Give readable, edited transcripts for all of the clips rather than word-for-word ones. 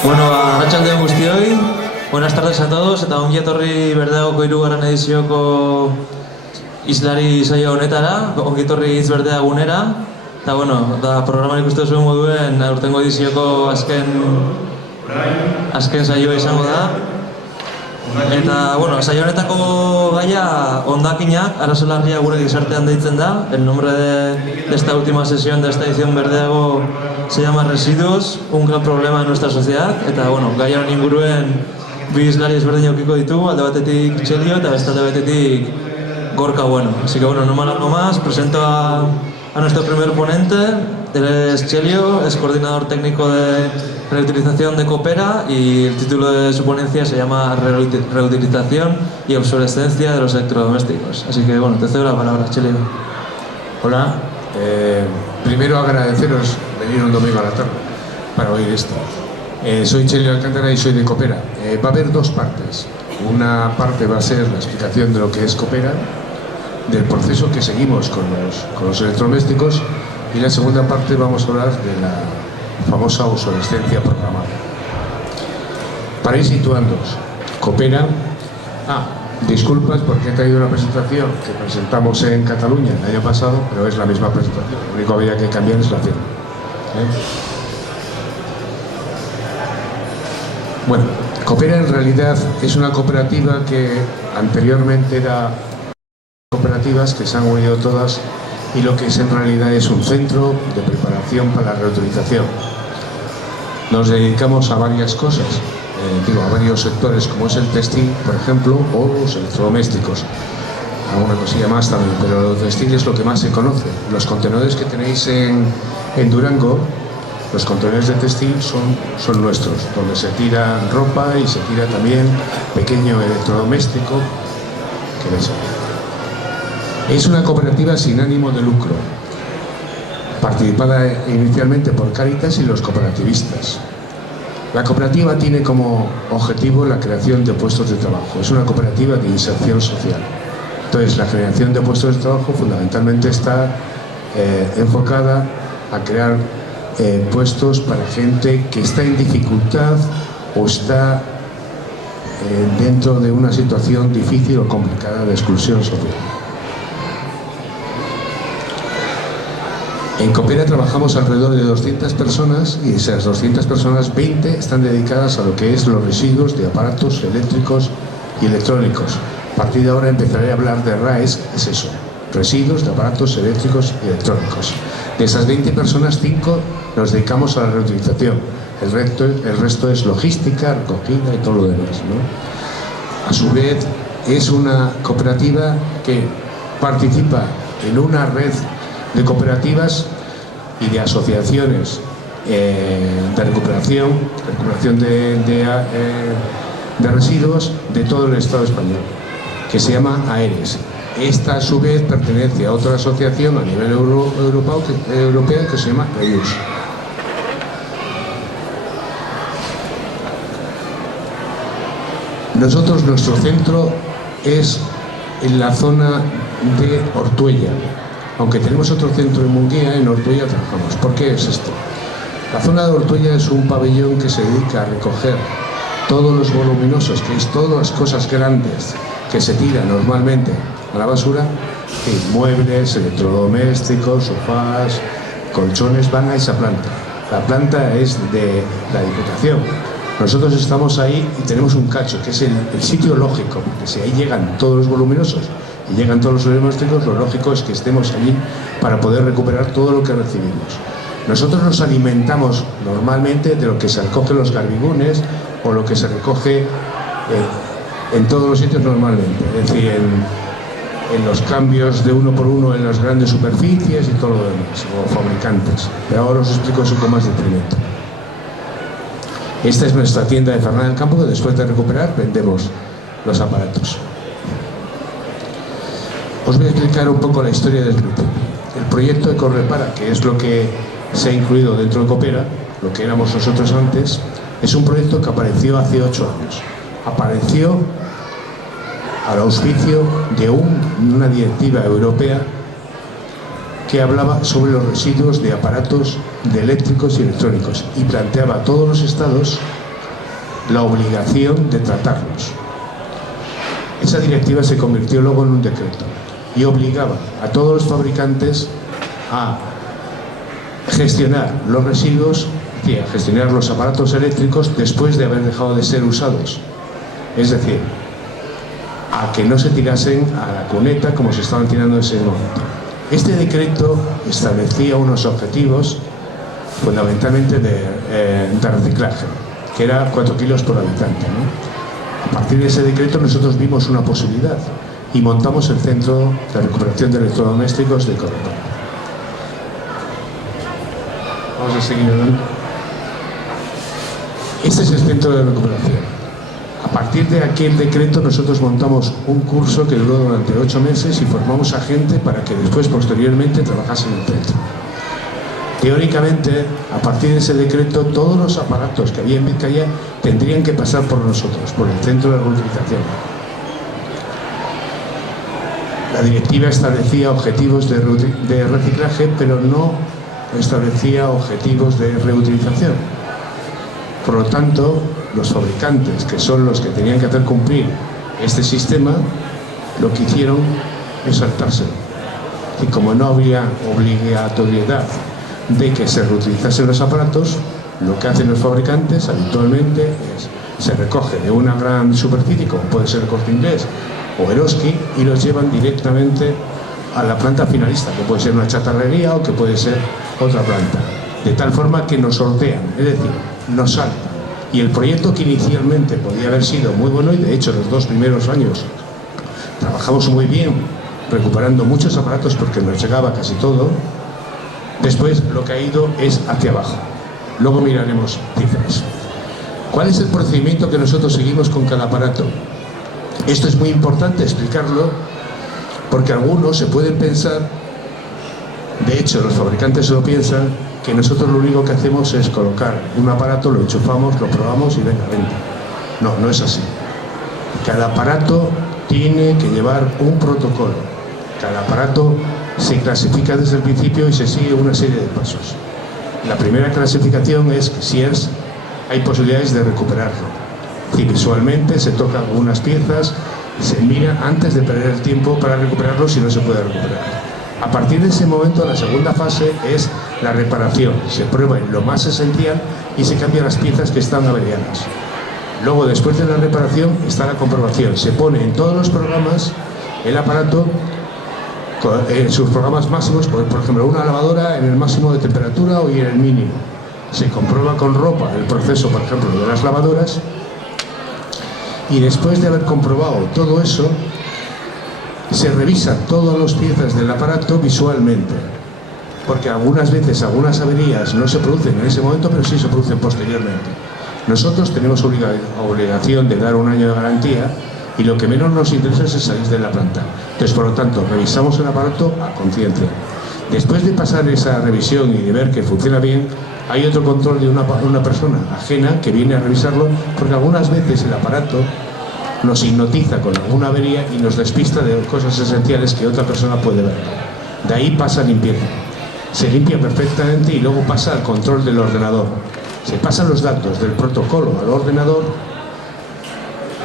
Bueno, arratsalde on guztioi, buenas tardes a todos, eta ongi etorri Berdeagoko 3. edizioko islari saio honetara, ongi etorri hitz berdea gunera, eta bueno, da programan ikusten zuen moduen aurtengo edizioko azken saioa izango da. Eta, bueno, saio honetako gaia hondakinak, arazo larria gure gizartean deitzen da. El nombre de esta última sesión de esta edición Berdeago se llama Residuos, un gran problema en nuestra sociedad. Eta, bueno, gaia honen inguruen bi islari ezberdin aukiko ditugu, alde batetik Txelio eta beste alde batetik Gorka Bueno. Así que, bueno, no me alargo más, presento a nuestro primer ponente. Él es Txelio, es coordinador técnico de reutilización de Coopera y el título de su ponencia se llama Reutilización y obsolescencia de los electrodomésticos. Así que, bueno, te cedo la palabra, Txelio. Hola, primero agradeceros venir un domingo a la tarde para oír esto. Soy Txelio Alcántara y soy de Coopera. Va a haber dos partes. Una parte va a ser la explicación de lo que es Coopera, del proceso que seguimos con los electrodomésticos, y la segunda parte vamos a hablar de la famosa obsolescencia programada. Para ir situándoos, Coopera... disculpas porque he traído una presentación que presentamos en Cataluña el año pasado, pero es la misma presentación, lo único que había que cambiar es la firma. Bueno, Coopera en realidad es una cooperativa que anteriormente era cooperativas que se han unido todas, y lo que es en realidad es un centro de preparación para la reutilización. Nos dedicamos a varias cosas, a varios sectores, como es el textil, por ejemplo, o los electrodomésticos. Alguna cosilla más también, pero el textil es lo que más se conoce. Los contenedores que tenéis en Durango, los contenedores de textil son nuestros, donde se tira ropa y se tira también pequeño electrodoméstico que ves aquí. Es una cooperativa sin ánimo de lucro, participada inicialmente por Cáritas y los cooperativistas. La cooperativa tiene como objetivo la creación de puestos de trabajo. Es una cooperativa de inserción social. Entonces, la generación de puestos de trabajo fundamentalmente está enfocada a crear puestos para gente que está en dificultad o está dentro de una situación difícil o complicada de exclusión social. En Coopera trabajamos alrededor de 200 personas, y de esas 200 personas, 20 están dedicadas a lo que es los residuos de aparatos eléctricos y electrónicos. A partir de ahora empezaré a hablar de RAEs, es eso, residuos de aparatos eléctricos y electrónicos. De esas 20 personas, 5 nos dedicamos a la reutilización. El resto es logística, recogida y todo lo demás, ¿no? A su vez, es una cooperativa que participa en una red de cooperativas y de asociaciones de recuperación de residuos de todo el Estado español, que se llama AERES. Esta a su vez pertenece a otra asociación a nivel europea que se llama REUS. Nuestro centro es en la zona de Ortuella. Aunque tenemos otro centro en Munguía, en Ortuella trabajamos. ¿Por qué es esto? La zona de Ortuella es un pabellón que se dedica a recoger todos los voluminosos, que es todas las cosas grandes que se tiran normalmente a la basura, muebles, electrodomésticos, sofás, colchones, van a esa planta. La planta es de la Diputación. Nosotros estamos ahí y tenemos un cacho, que es el sitio lógico, porque si ahí llegan todos los voluminosos y llegan todos los electrodomésticos, lo lógico es que estemos allí para poder recuperar todo lo que recibimos. Nosotros nos alimentamos normalmente de lo que se recoge en los garbigunes o lo que se recoge en todos los sitios normalmente, es decir, en los cambios de 1 por 1 en las grandes superficies y todo lo demás, o fabricantes. Pero ahora os explico eso con más detrimento. Esta es nuestra tienda de Fernán del Campo, que después de recuperar vendemos los aparatos. Os voy a explicar un poco la historia del grupo. El proyecto EcoRepara, que es lo que se ha incluido dentro de Coopera, lo que éramos nosotros antes, es un proyecto que apareció hace 8 años. Apareció al auspicio de una directiva europea que hablaba sobre los residuos de aparatos de eléctricos y electrónicos y planteaba a todos los estados la obligación de tratarlos. Esa directiva se convirtió luego en un decreto y obligaba a todos los fabricantes a gestionar los residuos y a gestionar los aparatos eléctricos después de haber dejado de ser usados. Es decir, a que no se tirasen a la cuneta como se estaban tirando en ese momento. Este decreto establecía unos objetivos fundamentalmente de reciclaje, que era 4 kilos por habitante, ¿no? A partir de ese decreto nosotros vimos una posibilidad y montamos el Centro de Recuperación de Electrodomésticos de Corredor. Vamos a seguir adelante. Este es el Centro de Recuperación. A partir de aquel decreto nosotros montamos un curso que duró durante 8 meses y formamos a gente para que después, posteriormente, trabajase en el centro. Teóricamente, a partir de ese decreto, todos los aparatos que había en Vizcaya tendrían que pasar por nosotros, por el Centro de Reutilización. La directiva establecía objetivos de reciclaje, pero no establecía objetivos de reutilización. Por lo tanto, los fabricantes, que son los que tenían que hacer cumplir este sistema, lo que hicieron es saltárselo. Y como no había obligatoriedad de que se reutilizasen los aparatos, lo que hacen los fabricantes habitualmente es se recoge de una gran superficie, como puede ser el Corte Inglés o Eroski, y los llevan directamente a la planta finalista, que puede ser una chatarrería o que puede ser otra planta, de tal forma que nos sortean, es decir, nos saltan. Y el proyecto, que inicialmente podía haber sido muy bueno, y de hecho los 2 primeros años trabajamos muy bien recuperando muchos aparatos porque nos llegaba casi todo, después lo que ha ido es hacia abajo. Luego miraremos cifras. ¿Cuál es el procedimiento que nosotros seguimos con cada aparato? Esto es muy importante explicarlo porque algunos se pueden pensar, de hecho los fabricantes se lo piensan, que nosotros lo único que hacemos es colocar un aparato, lo enchufamos, lo probamos y venga, venta. No, no es así. Cada aparato tiene que llevar un protocolo. Cada aparato se clasifica desde el principio y se sigue una serie de pasos. La primera clasificación es si hay posibilidades de recuperarlo. Si visualmente se tocan algunas piezas, se mira antes de perder el tiempo para recuperarlo si no se puede recuperar. A partir de ese momento, la segunda fase es la reparación. Se prueba en lo más esencial y se cambian las piezas que están averiadas. Luego, después de la reparación, está la comprobación. Se pone en todos los programas el aparato en sus programas máximos, por ejemplo, una lavadora en el máximo de temperatura y en el mínimo. Se comprueba con ropa el proceso, por ejemplo, de las lavadoras, y después de haber comprobado todo eso, se revisan todas las piezas del aparato visualmente, porque algunas veces algunas averías no se producen en ese momento, pero sí se producen posteriormente. Nosotros tenemos obligación de dar un año de garantía y lo que menos nos interesa es salir de la planta. Entonces, por lo tanto, revisamos el aparato a conciencia. Después de pasar esa revisión y de ver que funciona bien, hay otro control de una persona ajena que viene a revisarlo, porque algunas veces el aparato nos hipnotiza con alguna avería y nos despista de cosas esenciales que otra persona puede ver. De ahí pasa limpieza. Se limpia perfectamente y luego pasa al control del ordenador. Se pasan los datos del protocolo al ordenador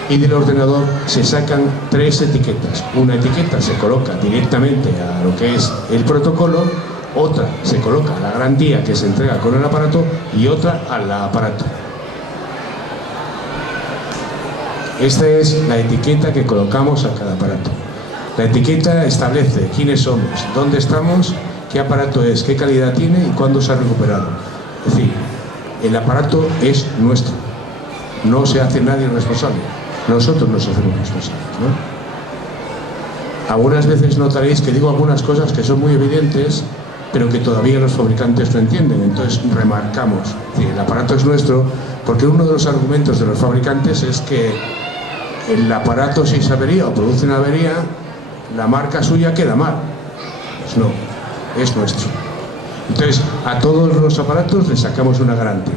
y del ordenador se sacan 3 etiquetas. Una etiqueta se coloca directamente a lo que es el protocolo, otra se coloca a la garantía que se entrega con el aparato y otra al aparato. Esta es la etiqueta que colocamos a cada aparato. La etiqueta establece quiénes somos, dónde estamos, qué aparato es, qué calidad tiene y cuándo se ha recuperado. Es decir, el aparato es nuestro. No se hace nadie responsable. Nosotros nos hacemos responsables, ¿no? Algunas veces notaréis que digo algunas cosas que son muy evidentes, pero que todavía los fabricantes no entienden. Entonces remarcamos. Es decir, el aparato es nuestro, porque uno de los argumentos de los fabricantes es que el aparato, si se avería o produce una avería, la marca suya queda mal. Pues no, es nuestro. Entonces, a todos los aparatos les sacamos una garantía.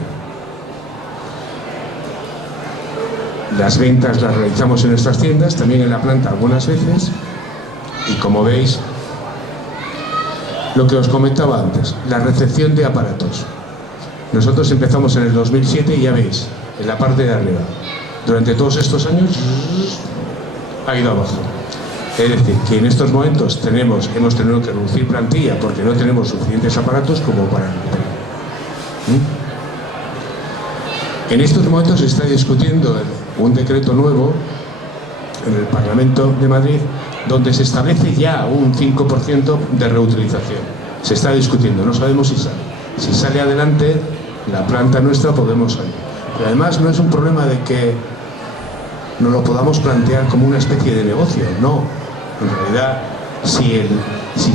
Las ventas las realizamos en nuestras tiendas, también en la planta algunas veces, y como veis, lo que os comentaba antes, la recepción de aparatos. Nosotros empezamos en el 2007 y ya veis, en la parte de arriba, durante todos estos años ha ido abajo. Es decir, que en estos momentos hemos tenido que reducir plantilla porque no tenemos suficientes aparatos como para recuperar. En estos momentos se está discutiendo un decreto nuevo en el Parlamento de Madrid donde se establece ya un 5% de reutilización. Se está discutiendo, no sabemos si sale. Si sale adelante, la planta nuestra podemos salir. Pero además no es un problema de que no lo podamos plantear como una especie de negocio, no. En realidad, si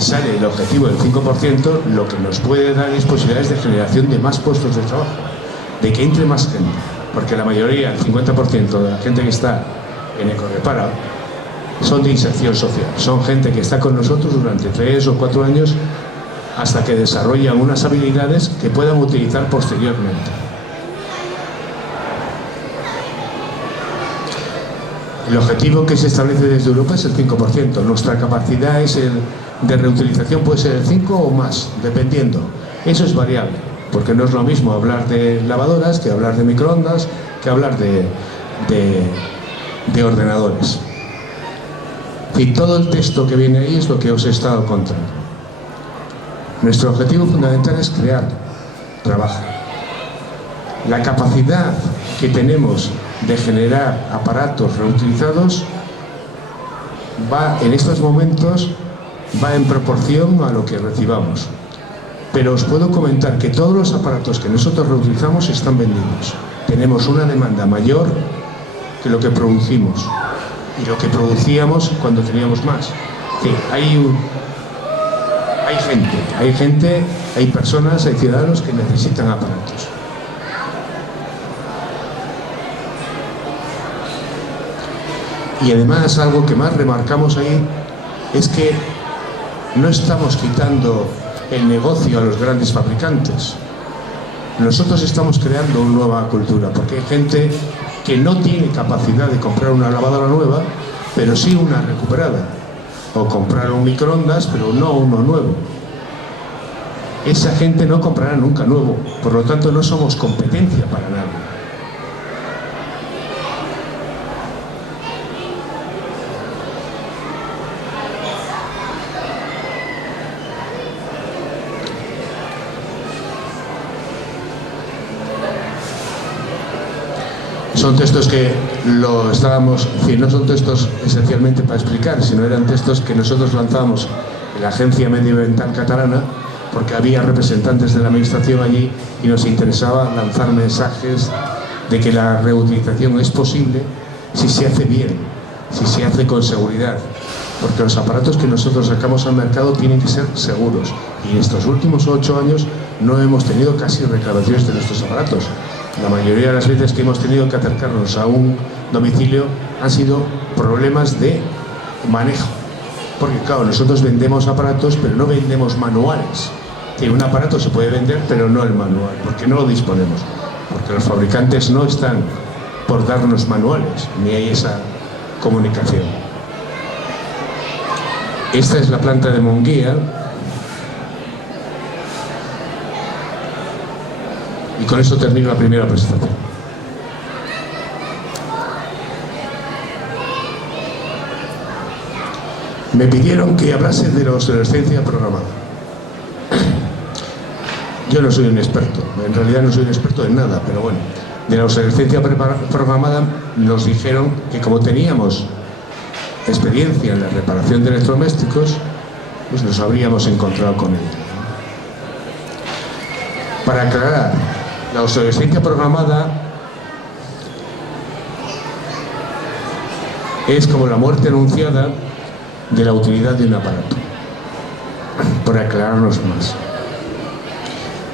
sale el objetivo del 5%, lo que nos puede dar es posibilidades de generación de más puestos de trabajo, de que entre más gente, porque la mayoría, el 50% de la gente que está en Ecorrepara son de inserción social, son gente que está con nosotros durante 3 o 4 años hasta que desarrollan unas habilidades que puedan utilizar posteriormente. El objetivo que se establece desde Europa es el 5%. Nuestra capacidad de reutilización puede ser el 5 o más, dependiendo. Eso es variable, porque no es lo mismo hablar de lavadoras que hablar de microondas, que hablar de ordenadores. Y todo el texto que viene ahí es lo que os he estado contando. Nuestro objetivo fundamental es crear trabajo. La capacidad que tenemos de generar aparatos reutilizados en estos momentos va en proporción a lo que recibamos. Pero os puedo comentar que todos los aparatos que nosotros reutilizamos están vendidos. Tenemos una demanda mayor que lo que producimos y lo que producíamos cuando teníamos más. Sí, hay gente, hay personas, hay ciudadanos que necesitan aparatos. Y además algo que más remarcamos ahí es que no estamos quitando el negocio a los grandes fabricantes. Nosotros estamos creando una nueva cultura, porque hay gente que no tiene capacidad de comprar una lavadora nueva, pero sí una recuperada. O comprar un microondas, pero no uno nuevo. Esa gente no comprará nunca nuevo, por lo tanto no somos competencia para nadie. Son textos que lo estábamos, es decir, no son textos esencialmente para explicar, sino eran textos que nosotros lanzábamos en la Agencia Medioambiental Catalana, porque había representantes de la administración allí y nos interesaba lanzar mensajes de que la reutilización es posible si se hace bien, si se hace con seguridad, porque los aparatos que nosotros sacamos al mercado tienen que ser seguros, y en estos últimos 8 años no hemos tenido casi reclamaciones de nuestros aparatos. La mayoría de las veces que hemos tenido que acercarnos a un domicilio han sido problemas de manejo, porque claro, nosotros vendemos aparatos pero no vendemos manuales. Un aparato se puede vender pero no el manual, porque no lo disponemos, porque los fabricantes no están por darnos manuales, ni hay esa comunicación. Esta es la planta de Munguía. Y con eso termino la primera presentación. Me pidieron que hablase de la obsolescencia programada. Yo no soy un experto, en realidad no soy un experto en nada, pero bueno, de la obsolescencia programada nos dijeron que como teníamos experiencia en la reparación de electrodomésticos, pues nos habríamos encontrado con ella. Para aclarar, la obsolescencia programada es como la muerte anunciada de la utilidad de un aparato. Por aclararnos más.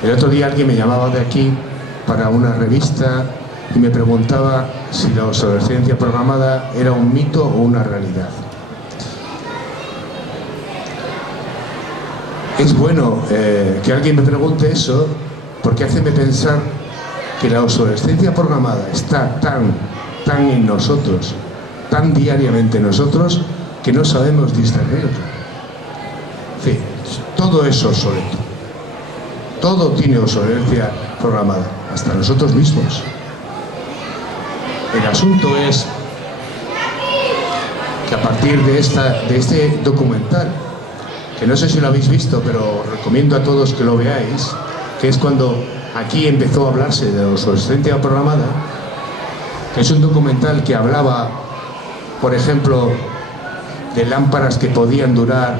El otro día alguien me llamaba de aquí para una revista y me preguntaba si la obsolescencia programada era un mito o una realidad. Es bueno que alguien me pregunte eso, porque hace pensar que la obsolescencia programada está tan en nosotros, tan diariamente en nosotros, que no sabemos discernirlo. En fin, todo es obsoleto. Todo tiene obsolescencia programada, hasta nosotros mismos. El asunto es que a partir de este documental, que no sé si lo habéis visto, pero recomiendo a todos que lo veáis, que es cuando aquí empezó a hablarse de la obsolescencia programada, que es un documental que hablaba, por ejemplo, de lámparas que podían durar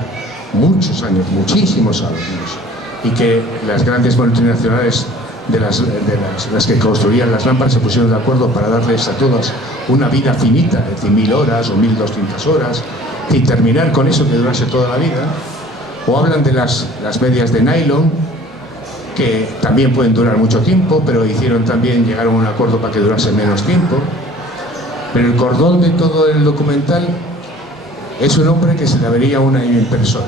muchos años, muchísimos años, y que las grandes multinacionales de las que construían las lámparas se pusieron de acuerdo para darles a todas una vida finita, es decir, 1000 horas o 1200 horas, y terminar con eso que durase toda la vida. O hablan de las medias de nylon, que también pueden durar mucho tiempo, pero llegaron a un acuerdo para que durase menos tiempo. Pero el cordón de todo el documental es un hombre que se le avería una impresora.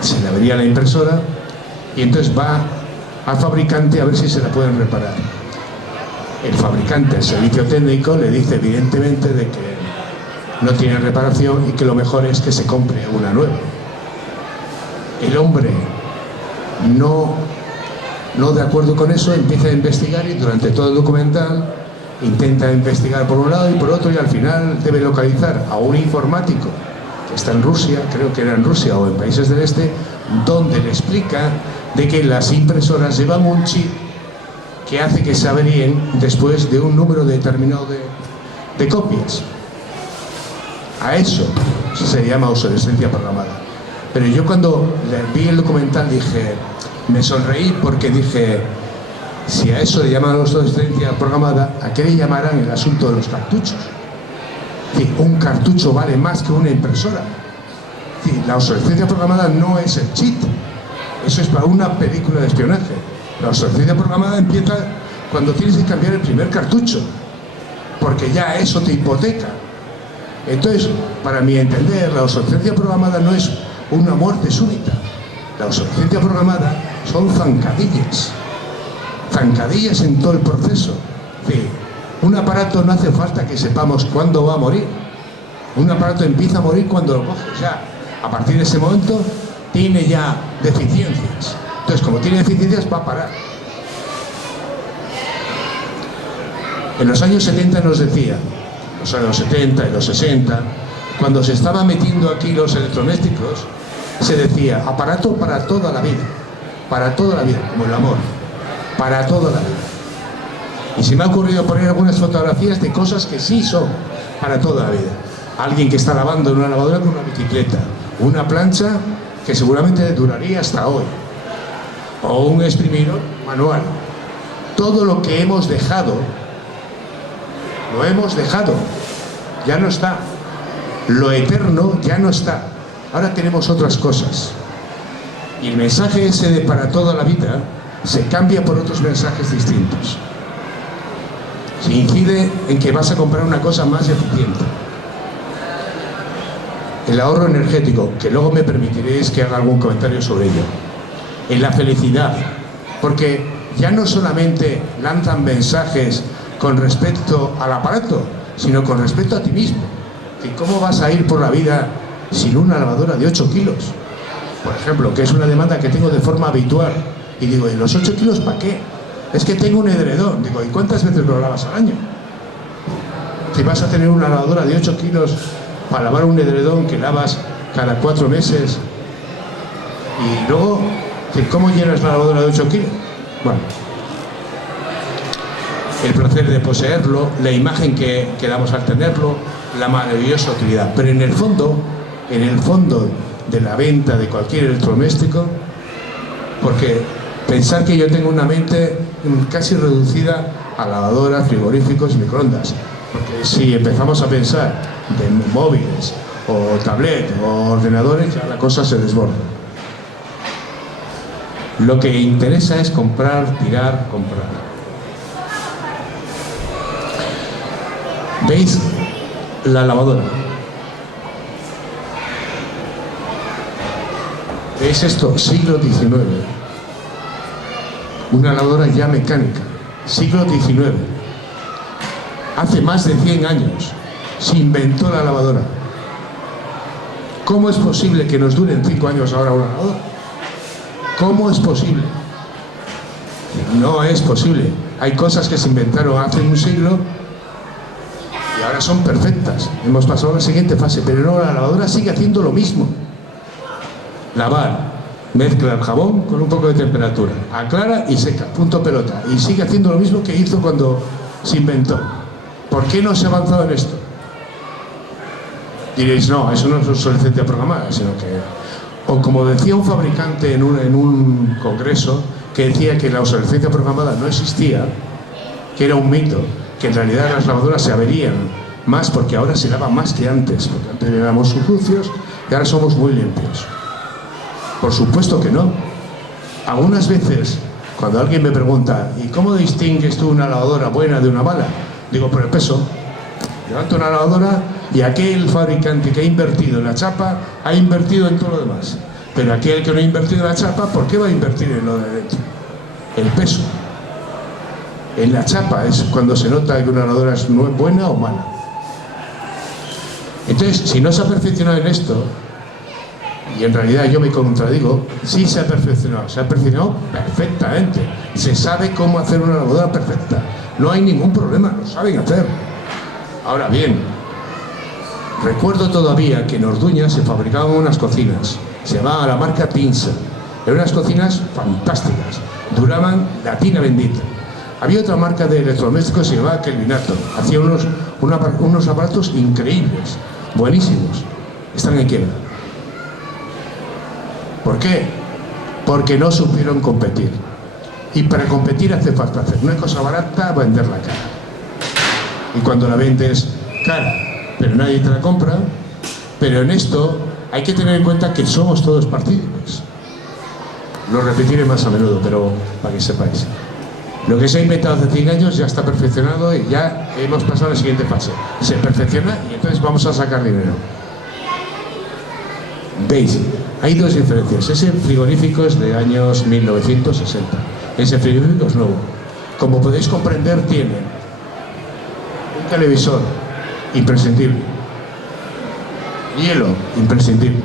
Se le avería la impresora y entonces va al fabricante a ver si se la pueden reparar. El fabricante, el servicio técnico, le dice evidentemente de que no tiene reparación y que lo mejor es que se compre una nueva. El hombre, no de acuerdo con eso, empieza a investigar y durante todo el documental intenta investigar por un lado y por otro, y al final debe localizar a un informático que está en Rusia, creo que era en Rusia o en países del este, donde le explica de que las impresoras llevan un chip que hace que se averíen después de un número determinado de copias. A eso se llama obsolescencia programada. Pero yo cuando vi el documental me sonreí porque dije, si a eso le llaman obsolescencia programada, ¿a qué le llamarán el asunto de los cartuchos? Es decir, un cartucho vale más que una impresora. Es decir, la obsolescencia programada no es el cheat. Eso es para una película de espionaje. La obsolescencia programada empieza cuando tienes que cambiar el primer cartucho, porque ya eso te hipoteca. Entonces, para mi entender, la obsolescencia programada no es una muerte súbita. La obsolescencia programada son zancadillas en todo el proceso. Es decir, un aparato no hace falta que sepamos cuándo va a morir. Un aparato empieza a morir cuando lo coges ya. A partir de ese momento tiene ya deficiencias. Entonces, como tiene deficiencias, va a parar. En los años 70 nos decía, los años 70 y los 60, cuando se estaban metiendo aquí los electrodomésticos, se decía, aparato para toda la vida, como el amor, para toda la vida. Y se me ha ocurrido poner algunas fotografías de cosas que sí son para toda la vida. Alguien que está lavando en una lavadora con una bicicleta, una plancha que seguramente duraría hasta hoy, o un exprimidor manual. Todo lo que hemos dejado, lo hemos dejado, ya no está. Lo eterno ya no está. Ahora tenemos otras cosas. Y el mensaje ese de para toda la vida se cambia por otros mensajes distintos. Se incide en que vas a comprar una cosa más eficiente. El ahorro energético, que luego me permitiréis que haga algún comentario sobre ello. En la felicidad, porque ya no solamente lanzan mensajes con respecto al aparato, sino con respecto a ti mismo. ¿Y cómo vas a ir por la vida sin una lavadora de 8 kilos? Por ejemplo, que es una demanda que tengo de forma habitual. Y digo, ¿y los 8 kilos para qué? Es que tengo un edredón. Digo, ¿y cuántas veces lo lavas al año? Si vas a tener una lavadora de 8 kilos para lavar un edredón que lavas cada 4 meses, y luego, ¿cómo llenas la lavadora de 8 kilos? Bueno, el placer de poseerlo, la imagen que damos al tenerlo, la maravillosa utilidad. Pero en el fondo de la venta de cualquier electrodoméstico, porque pensar que yo tengo una mente casi reducida a lavadoras, frigoríficos y microondas, porque si empezamos a pensar de móviles o tablet o ordenadores, ya la cosa se desborda. Lo que interesa es comprar, tirar, comprar. ¿Veis la lavadora? ¿Veis esto? Siglo XIX. Una lavadora ya mecánica. Siglo XIX. Hace más de 100 años se inventó la lavadora. ¿Cómo es posible que nos duren 5 años ahora una lavadora? ¿Cómo es posible? No es posible. Hay cosas que se inventaron hace un siglo ahora son perfectas. Hemos pasado a la siguiente fase, pero no, la lavadora sigue haciendo lo mismo. Lavar, mezcla el jabón con un poco de temperatura, aclara y seca, punto pelota. Y sigue haciendo lo mismo que hizo cuando se inventó. ¿Por qué no se ha avanzado en esto? Diréis, no, eso no es obsolescencia programada, sino que... O como decía un fabricante en un congreso, que decía que la obsolescencia programada no existía, que era un mito, que en realidad las lavadoras se averían más porque ahora se lavan más que antes, porque antes éramos sucios y ahora somos muy limpios. Por supuesto que no. Algunas veces, cuando alguien me pregunta, ¿y cómo distingues tú una lavadora buena de una mala? Digo, por el peso. Levanto una lavadora y aquel fabricante que ha invertido en la chapa ha invertido en todo lo demás. Pero aquel que no ha invertido en la chapa, ¿por qué va a invertir en lo de dentro? El peso. En la chapa es cuando se nota que una lavadora es buena o mala. Entonces, si no se ha perfeccionado en esto, y en realidad yo me contradigo, sí se ha perfeccionado perfectamente. Se sabe cómo hacer una lavadora perfecta. No hay ningún problema, lo saben hacer. Ahora bien, recuerdo todavía que en Orduña se fabricaban unas cocinas, se llamaban la marca Tinsa. Eran unas cocinas fantásticas, duraban la tina bendita. Había otra marca de electrodomésticos que se llamaba Kelvinato, hacía unos aparatos increíbles, buenísimos, están en quiebra. ¿Por qué? Porque no supieron competir. Y para competir hace falta hacer una cosa barata, venderla cara. Y cuando la vendes cara, pero nadie te la compra, pero en esto hay que tener en cuenta que somos todos partícipes. Lo repetiré más a menudo, pero para que sepáis. Lo que se ha inventado hace 100 años ya está perfeccionado y ya hemos pasado a la siguiente fase. Se perfecciona y entonces vamos a sacar dinero. ¿Veis? Hay dos diferencias. Ese frigorífico es de años 1960. Ese frigorífico es nuevo. Como podéis comprender, tiene un televisor imprescindible, hielo imprescindible,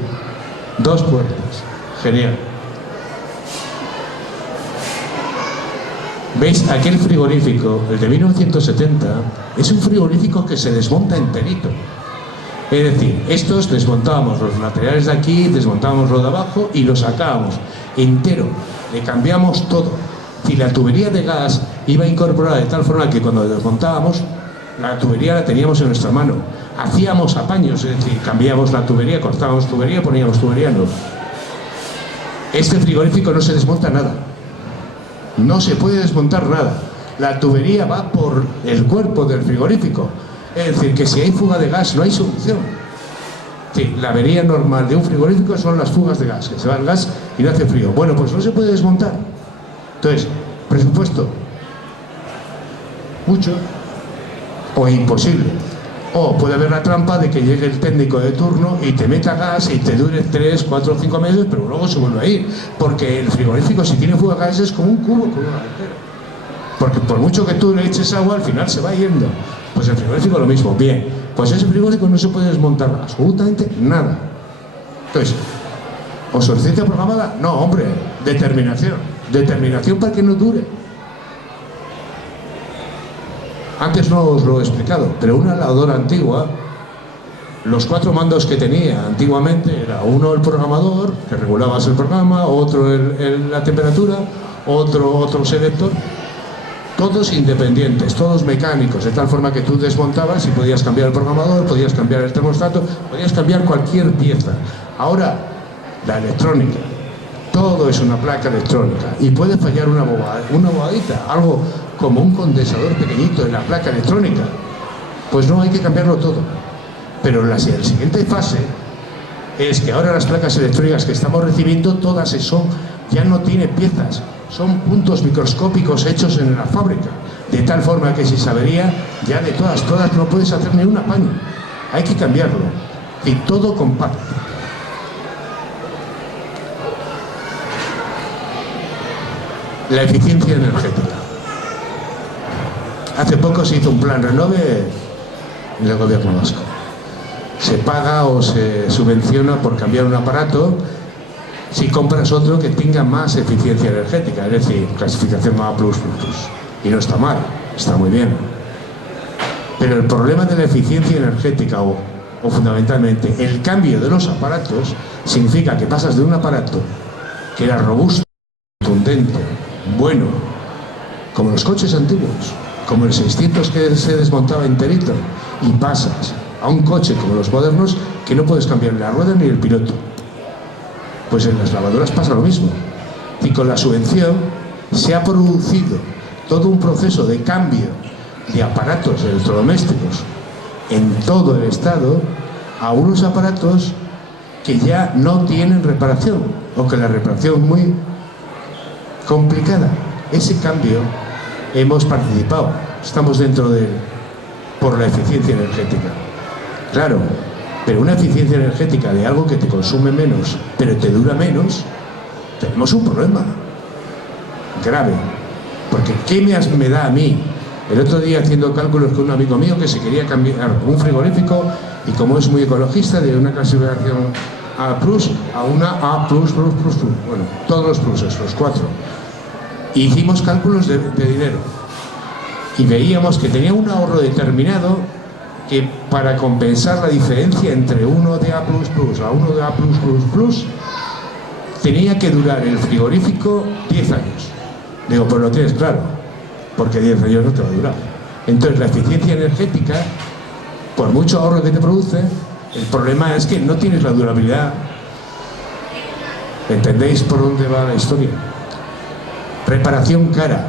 2 puertas, genial. ¿Veis? Aquel frigorífico, el de 1970, es un frigorífico que se desmonta enterito. Es decir, estos desmontábamos los laterales de aquí, desmontábamos lo de abajo y lo sacábamos entero, le cambiamos todo. Si la tubería de gas iba incorporada de tal forma que cuando desmontábamos, la tubería la teníamos en nuestra mano. Hacíamos apaños, es decir, cambiábamos la tubería, cortábamos tubería, poníamos tubería nueva. Este frigorífico no se desmonta nada. No se puede desmontar nada. La tubería va por el cuerpo del frigorífico. Es decir, que si hay fuga de gas no hay solución. Sí, la avería normal de un frigorífico son las fugas de gas, que se va el gas y no hace frío. Bueno, pues no se puede desmontar. Entonces, presupuesto, mucho o imposible. O puede haber la trampa de que llegue el técnico de turno y te meta gas y te dure 3, 4 o 5 meses, pero luego se vuelve a ir. Porque el frigorífico, si tiene fuga de gas, es como un cubo con una gotera. Porque por mucho que tú le eches agua, al final se va yendo. Pues el frigorífico lo mismo. Bien, pues ese frigorífico no se puede desmontar absolutamente nada. Entonces, ¿obsolescencia programada? No, hombre, determinación. Determinación para que no dure. Antes no os lo he explicado, pero una lavadora antigua, los 4 mandos que tenía antiguamente era uno el programador, que regulabas el programa, otro la temperatura, otro selector, todos independientes, todos mecánicos, de tal forma que tú desmontabas y podías cambiar el programador, podías cambiar el termostato, podías cambiar cualquier pieza. Ahora, la electrónica, todo es una placa electrónica y puede fallar una bobadita, algo como un condensador pequeñito en la placa electrónica. Pues no, hay que cambiarlo todo. Pero la siguiente fase es que ahora las placas electrónicas que estamos recibiendo, todas ya no tienen piezas, son puntos microscópicos hechos en la fábrica, de tal forma que si se avería, ya de todas no puedes hacer ni un apaño. Hay que cambiarlo. Y todo compacto. La eficiencia energética. Hace poco se hizo un plan Renove en el gobierno vasco. Se paga o se subvenciona por cambiar un aparato si compras otro que tenga más eficiencia energética, es decir, clasificación A++. Y no está mal, está muy bien. Pero el problema de la eficiencia energética o fundamentalmente el cambio de los aparatos significa que pasas de un aparato que era robusto, contundente, bueno, como los coches antiguos, como el 600 que se desmontaba enterito, y pasas a un coche como los modernos que no puedes cambiar ni la rueda ni el piloto. Pues en las lavadoras pasa lo mismo. Y con la subvención se ha producido todo un proceso de cambio de aparatos electrodomésticos en todo el Estado a unos aparatos que ya no tienen reparación o que la reparación es muy complicada. Ese cambio hemos participado, estamos dentro de él por la eficiencia energética. Claro, pero una eficiencia energética de algo que te consume menos, pero te dura menos, tenemos un problema grave. Porque ¿qué me da a mí? El otro día haciendo cálculos con un amigo mío que se quería cambiar un frigorífico y como es muy ecologista, de una clasificación A+, a una A++++. Bueno, todos los pluses, los 4. E hicimos cálculos de dinero y veíamos que tenía un ahorro determinado que para compensar la diferencia entre uno de A++ a uno de A+++ tenía que durar el frigorífico 10 años. Digo, pues lo tienes claro, porque 10 años no te va a durar. Entonces la eficiencia energética, por mucho ahorro que te produce, el problema es que no tienes la durabilidad. ¿Entendéis por dónde va la historia? Reparación cara.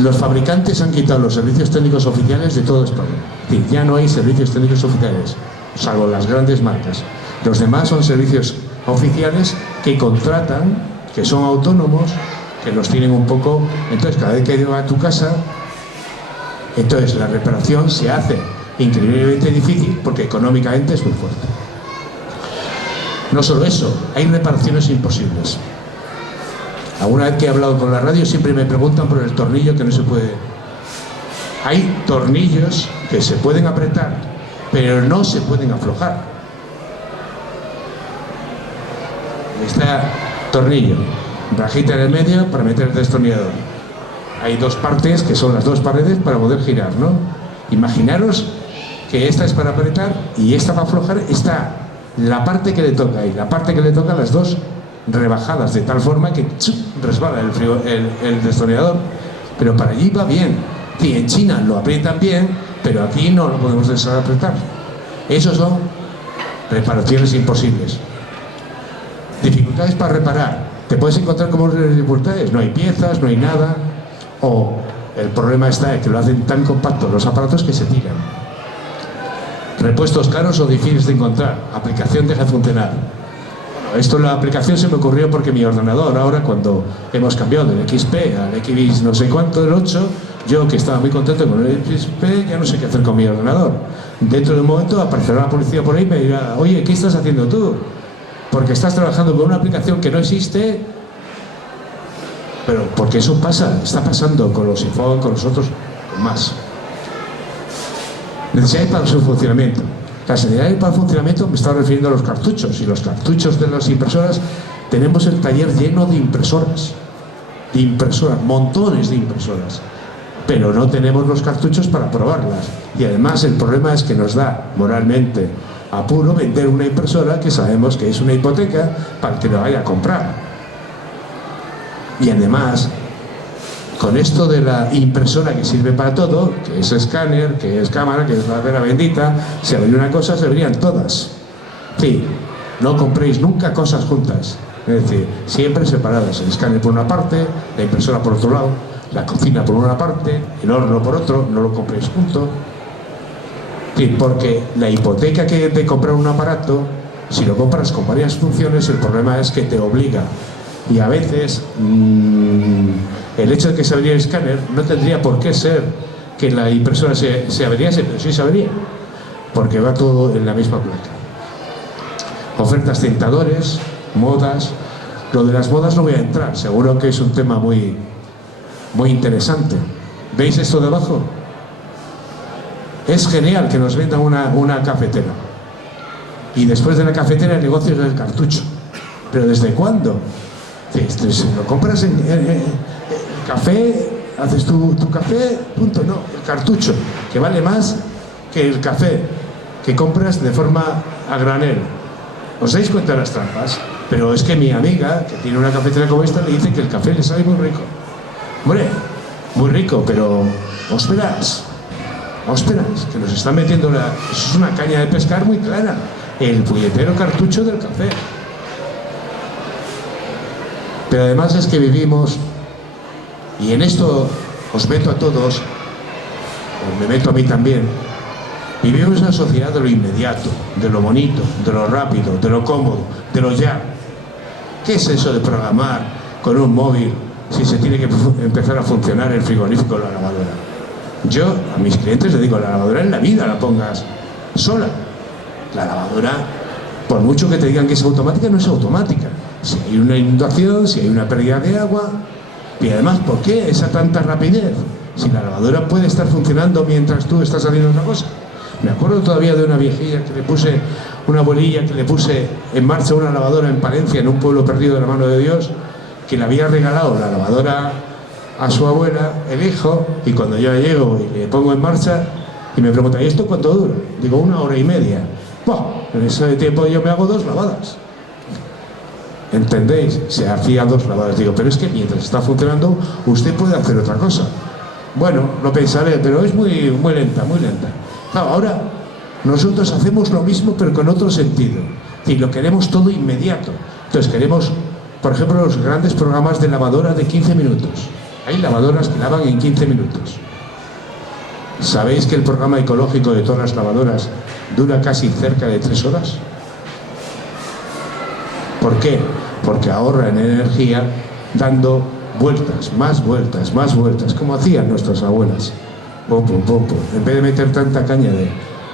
Los fabricantes han quitado los servicios técnicos oficiales de toda España. Es decir, ya no hay servicios técnicos oficiales, salvo las grandes marcas. Los demás son servicios oficiales que contratan, que son autónomos, que los tienen un poco. Entonces cada vez que lleva a tu casa, entonces la reparación se hace increíblemente difícil porque económicamente es muy fuerte. No solo eso, hay reparaciones imposibles. Alguna vez que he hablado con la radio siempre me preguntan por el tornillo que no se puede. Hay tornillos que se pueden apretar, pero no se pueden aflojar. Está tornillo, rajita en el medio para meter el destornillador. Hay dos partes que son las dos paredes para poder girar, ¿no? Imaginaros que esta es para apretar y esta para aflojar. Está la parte que le toca y la parte que le toca, las dos rebajadas de tal forma que resbala el destornillador. Pero para allí va bien. Sí, en China lo aprietan bien, pero aquí no lo podemos desapretar. Esos son reparaciones imposibles. Dificultades para reparar. Te puedes encontrar como dificultades, no hay piezas, no hay nada, o el problema está en que lo hacen tan compacto los aparatos que se tiran. Repuestos caros o difíciles de encontrar. Aplicación deja de funcionar. Bueno, esto la aplicación se me ocurrió porque mi ordenador, ahora cuando hemos cambiado del XP al X no sé cuánto, del 8, yo que estaba muy contento con el XP, ya no sé qué hacer con mi ordenador. Dentro de un momento aparecerá la policía por ahí y me dirá, oye, ¿qué estás haciendo tú? Porque estás trabajando con una aplicación que no existe. Pero porque eso pasa, está pasando con los iPhone, con los otros, con más. Necesidades para su funcionamiento. Las necesidades para el funcionamiento me estaba refiriendo a los cartuchos. Y los cartuchos de las impresoras, tenemos el taller lleno de impresoras. De impresoras, montones de impresoras. Pero no tenemos los cartuchos para probarlas. Y además el problema es que nos da moralmente apuro vender una impresora que sabemos que es una hipoteca para el que lo vaya a comprar. Y además, con esto de la impresora que sirve para todo, que es escáner, que es cámara, que es la vera bendita, si habría una cosa, se verían todas. Sí, no compréis nunca cosas juntas. Es decir, siempre separadas. El escáner por una parte, la impresora por otro lado, la cocina por una parte, el horno por otro, no lo compréis junto. Sí, porque la hipoteca que de comprar un aparato, si lo compras con varias funciones, el problema es que te obliga. Y a veces el hecho de que se averíe el escáner no tendría por qué ser que la impresora se averiase, pero sí se avería, porque va todo en la misma placa. Ofertas tentadores, modas. Lo de las modas no voy a entrar, seguro que es un tema muy, muy interesante. ¿Veis esto de abajo? Es genial que nos vendan una cafetera. Y después de la cafetera el negocio es el cartucho. ¿Pero desde cuándo? Si lo compras en café, haces tu café, punto, no, el cartucho, que vale más que el café que compras de forma a granel. ¿Os dais cuenta de las trampas? Pero es que mi amiga, que tiene una cafetera como esta, le dice que el café le sabe muy rico. Hombre, muy rico, pero ósperas, que nos están metiendo eso es una caña de pescar muy clara. El puñetero cartucho del café. Pero además es que vivimos, y en esto os meto a todos, o me meto a mí también, vivimos en una sociedad de lo inmediato, de lo bonito, de lo rápido, de lo cómodo, de lo ya. ¿Qué es eso de programar con un móvil si se tiene que empezar a funcionar el frigorífico o la lavadora? Yo a mis clientes les digo, la lavadora en la vida la pongas sola. La lavadora, por mucho que te digan que es automática, no es automática. Si hay una inundación, si hay una pérdida de agua, y además, ¿por qué esa tanta rapidez? Si la lavadora puede estar funcionando mientras tú estás haciendo otra cosa. Me acuerdo todavía de una viejilla que le puse, una abuelilla que le puse en marcha una lavadora en Palencia, en un pueblo perdido de la mano de Dios, que le había regalado la lavadora a su abuela, el hijo, y cuando yo llego y le pongo en marcha, y me pregunta, ¿y esto cuánto dura? Digo, 1 hora y media. ¡Buah! En ese tiempo yo me hago 2 lavadas. ¿Entendéis? Se hacía 2 lavadas. Digo, pero es que mientras está funcionando, usted puede hacer otra cosa. Bueno, lo pensaré, pero es muy lenta, muy lenta. Claro, ahora nosotros hacemos lo mismo, pero con otro sentido. Y lo queremos todo inmediato. Entonces queremos, por ejemplo, los grandes programas de lavadora de 15 minutos. Hay lavadoras que lavan en 15 minutos. ¿Sabéis que el programa ecológico de todas las lavadoras dura casi cerca de 3 horas? ¿Por qué? Porque ahorran energía dando vueltas, más vueltas, más vueltas, como hacían nuestras abuelas. Pum, pum, pum, pum. En vez de meter tanta caña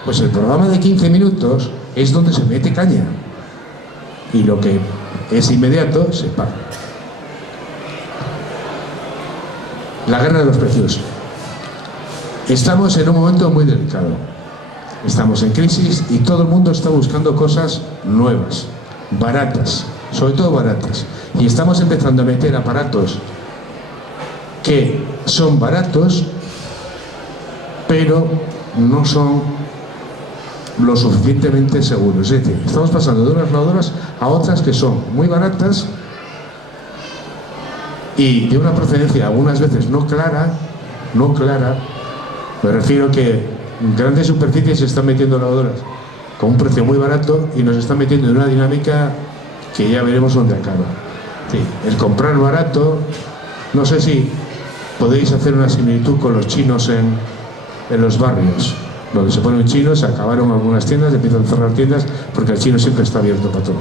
pues el programa de 15 minutos es donde se mete caña. Y lo que es inmediato se paga. La guerra de los precios. Estamos en un momento muy delicado. Estamos en crisis y todo el mundo está buscando cosas nuevas, baratas, sobre todo baratas. Y estamos empezando a meter aparatos que son baratos, pero no son lo suficientemente seguros. Es decir, estamos pasando de unas lavadoras a otras que son muy baratas y de una procedencia algunas veces no clara. Me refiero que grandes superficies se están metiendo lavadoras con un precio muy barato y nos están metiendo en una dinámica que ya veremos dónde acaba. Sí, el comprar barato, no sé si podéis hacer una similitud con los chinos en los barrios, donde se pone un chino, se acabaron algunas tiendas, empiezan a cerrar tiendas porque el chino siempre está abierto para todo.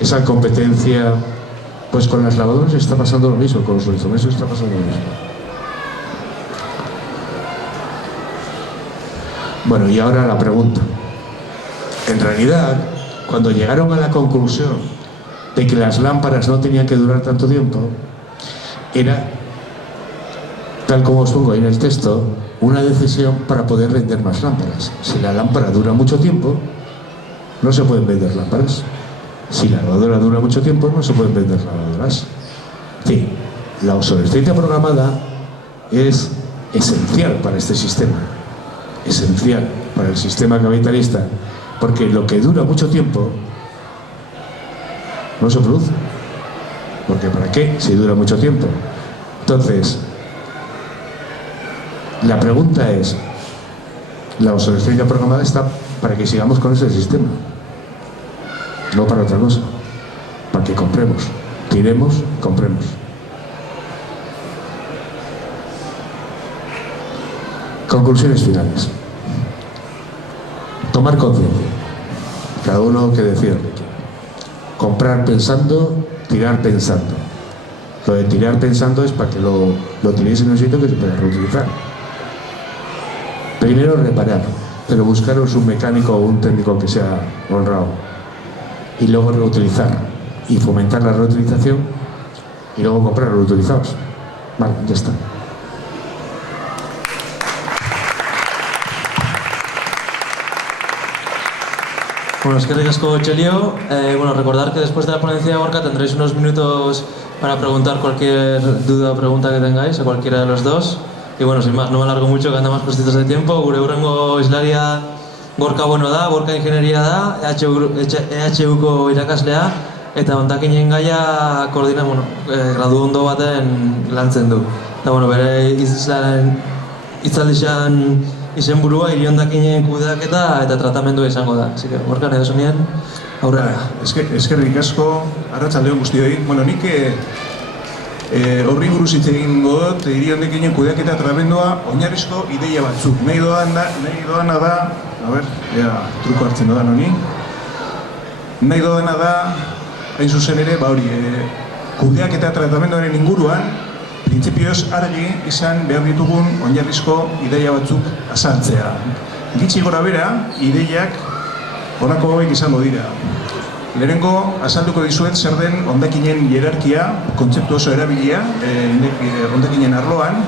Esa competencia, pues con las lavadoras está pasando lo mismo, con los electrodomésticos está pasando lo mismo. Bueno, y ahora la pregunta. En realidad, cuando llegaron a la conclusión de que las lámparas no tenían que durar tanto tiempo, era, tal como os pongo ahí en el texto, una decisión para poder vender más lámparas. Si la lámpara dura mucho tiempo, no se pueden vender lámparas. Si la lavadora dura mucho tiempo, no se pueden vender lavadoras. Sí, la obsolescencia programada es esencial para este sistema. Esencial para el sistema capitalista, porque lo que dura mucho tiempo no se produce. Porque ¿para qué si dura mucho tiempo? Entonces, la pregunta es, la obsolescencia programada está para que sigamos con ese sistema, no para otra cosa, para que compremos, tiremos, compremos. Conclusiones finales. Tomar conciencia. Cada uno que decida lo que quiera. Comprar pensando, tirar pensando. Lo de tirar pensando es para que lo tiréis en un sitio que se pueda reutilizar. Primero reparar, pero buscaros un mecánico o un técnico que sea honrado. Y luego reutilizar y fomentar la reutilización y luego comprar reutilizados. Vale, ya está. Bueno, es que ricasco, Chelio. Bueno, recordar que después de la ponencia de Gorka tendréis unos minutos para preguntar cualquier duda o pregunta que tengáis a cualquiera de los dos. Y bueno, sin más, no me alargo mucho, que andamos justitos de tiempo. Gure hurrengo islaria Gorka Bueno da, Gorka Ingenieria da, EHUko irakaslea, eta hondakinen gaia gradu ondo baten lantzen du. Eta bueno, bere hitzaldixan izenburua hiri hondakinen kudeaketa eta tratamendua izango da. Así que, Gorka, nahi duzunien, aurrera. Eskerrik asko, arratsaldeon guztioi. Bueno, nik horri buruz hitz egingo dut, hiri hondakinen kudeaketa tratamendua oinarrizko ideia batzuk. Nahi doana da, a ber, truko hartzen dodan honi. Nahi doana da, hain zuzen ere, kudeaketa tratamenduaren inguruan, printzipioz argi izan behar ditugun oinarrizko ideia batzuk azaltzea. Gitxi gora bera, ideiak honako hauek izango dira. Lehenengo, azalduko dizuet zer den hondakinen hierarkia, kontzeptu oso erabilia, hondakinen arloan.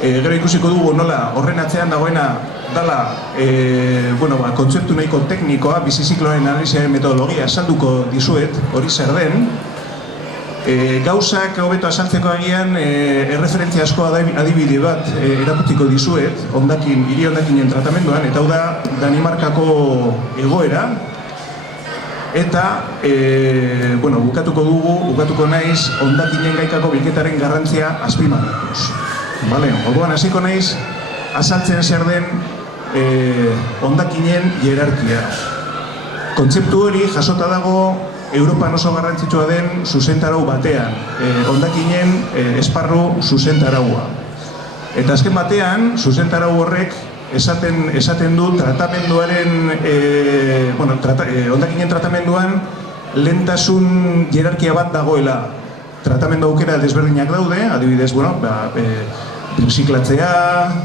Gero ikusiko dugu nola horren atzean dagoena dala kontzeptu nahiko teknikoa, bizizikloaren analiziaren metodologia azalduko dizuet, hori zer den. Gauzak hobeto azaltzeko agian erreferentzia asko adibide bat erakutsiko dizuet hiri hondakinen tratamenduan, eta hau da Danimarkako egoera. Eta, bukatuko naiz hondakinen gaikako bilketaren garrantzia azpimarratuz. Orduan hasiko naiz azaltzen zer den hondakinen hierarkia. Kontzeptu hori jasota dago Europan oso garrantzitsua den zuzentarau batean, hondakinen esparru zuzentaraua. Eta azken batean, zuzentarau horrek esaten du tratamenduaren, hondakinen tratamenduan lehentasun hierarkia bat dagoela. Tratamendu aukera desberdinak daude, adibidez, birziklatzea,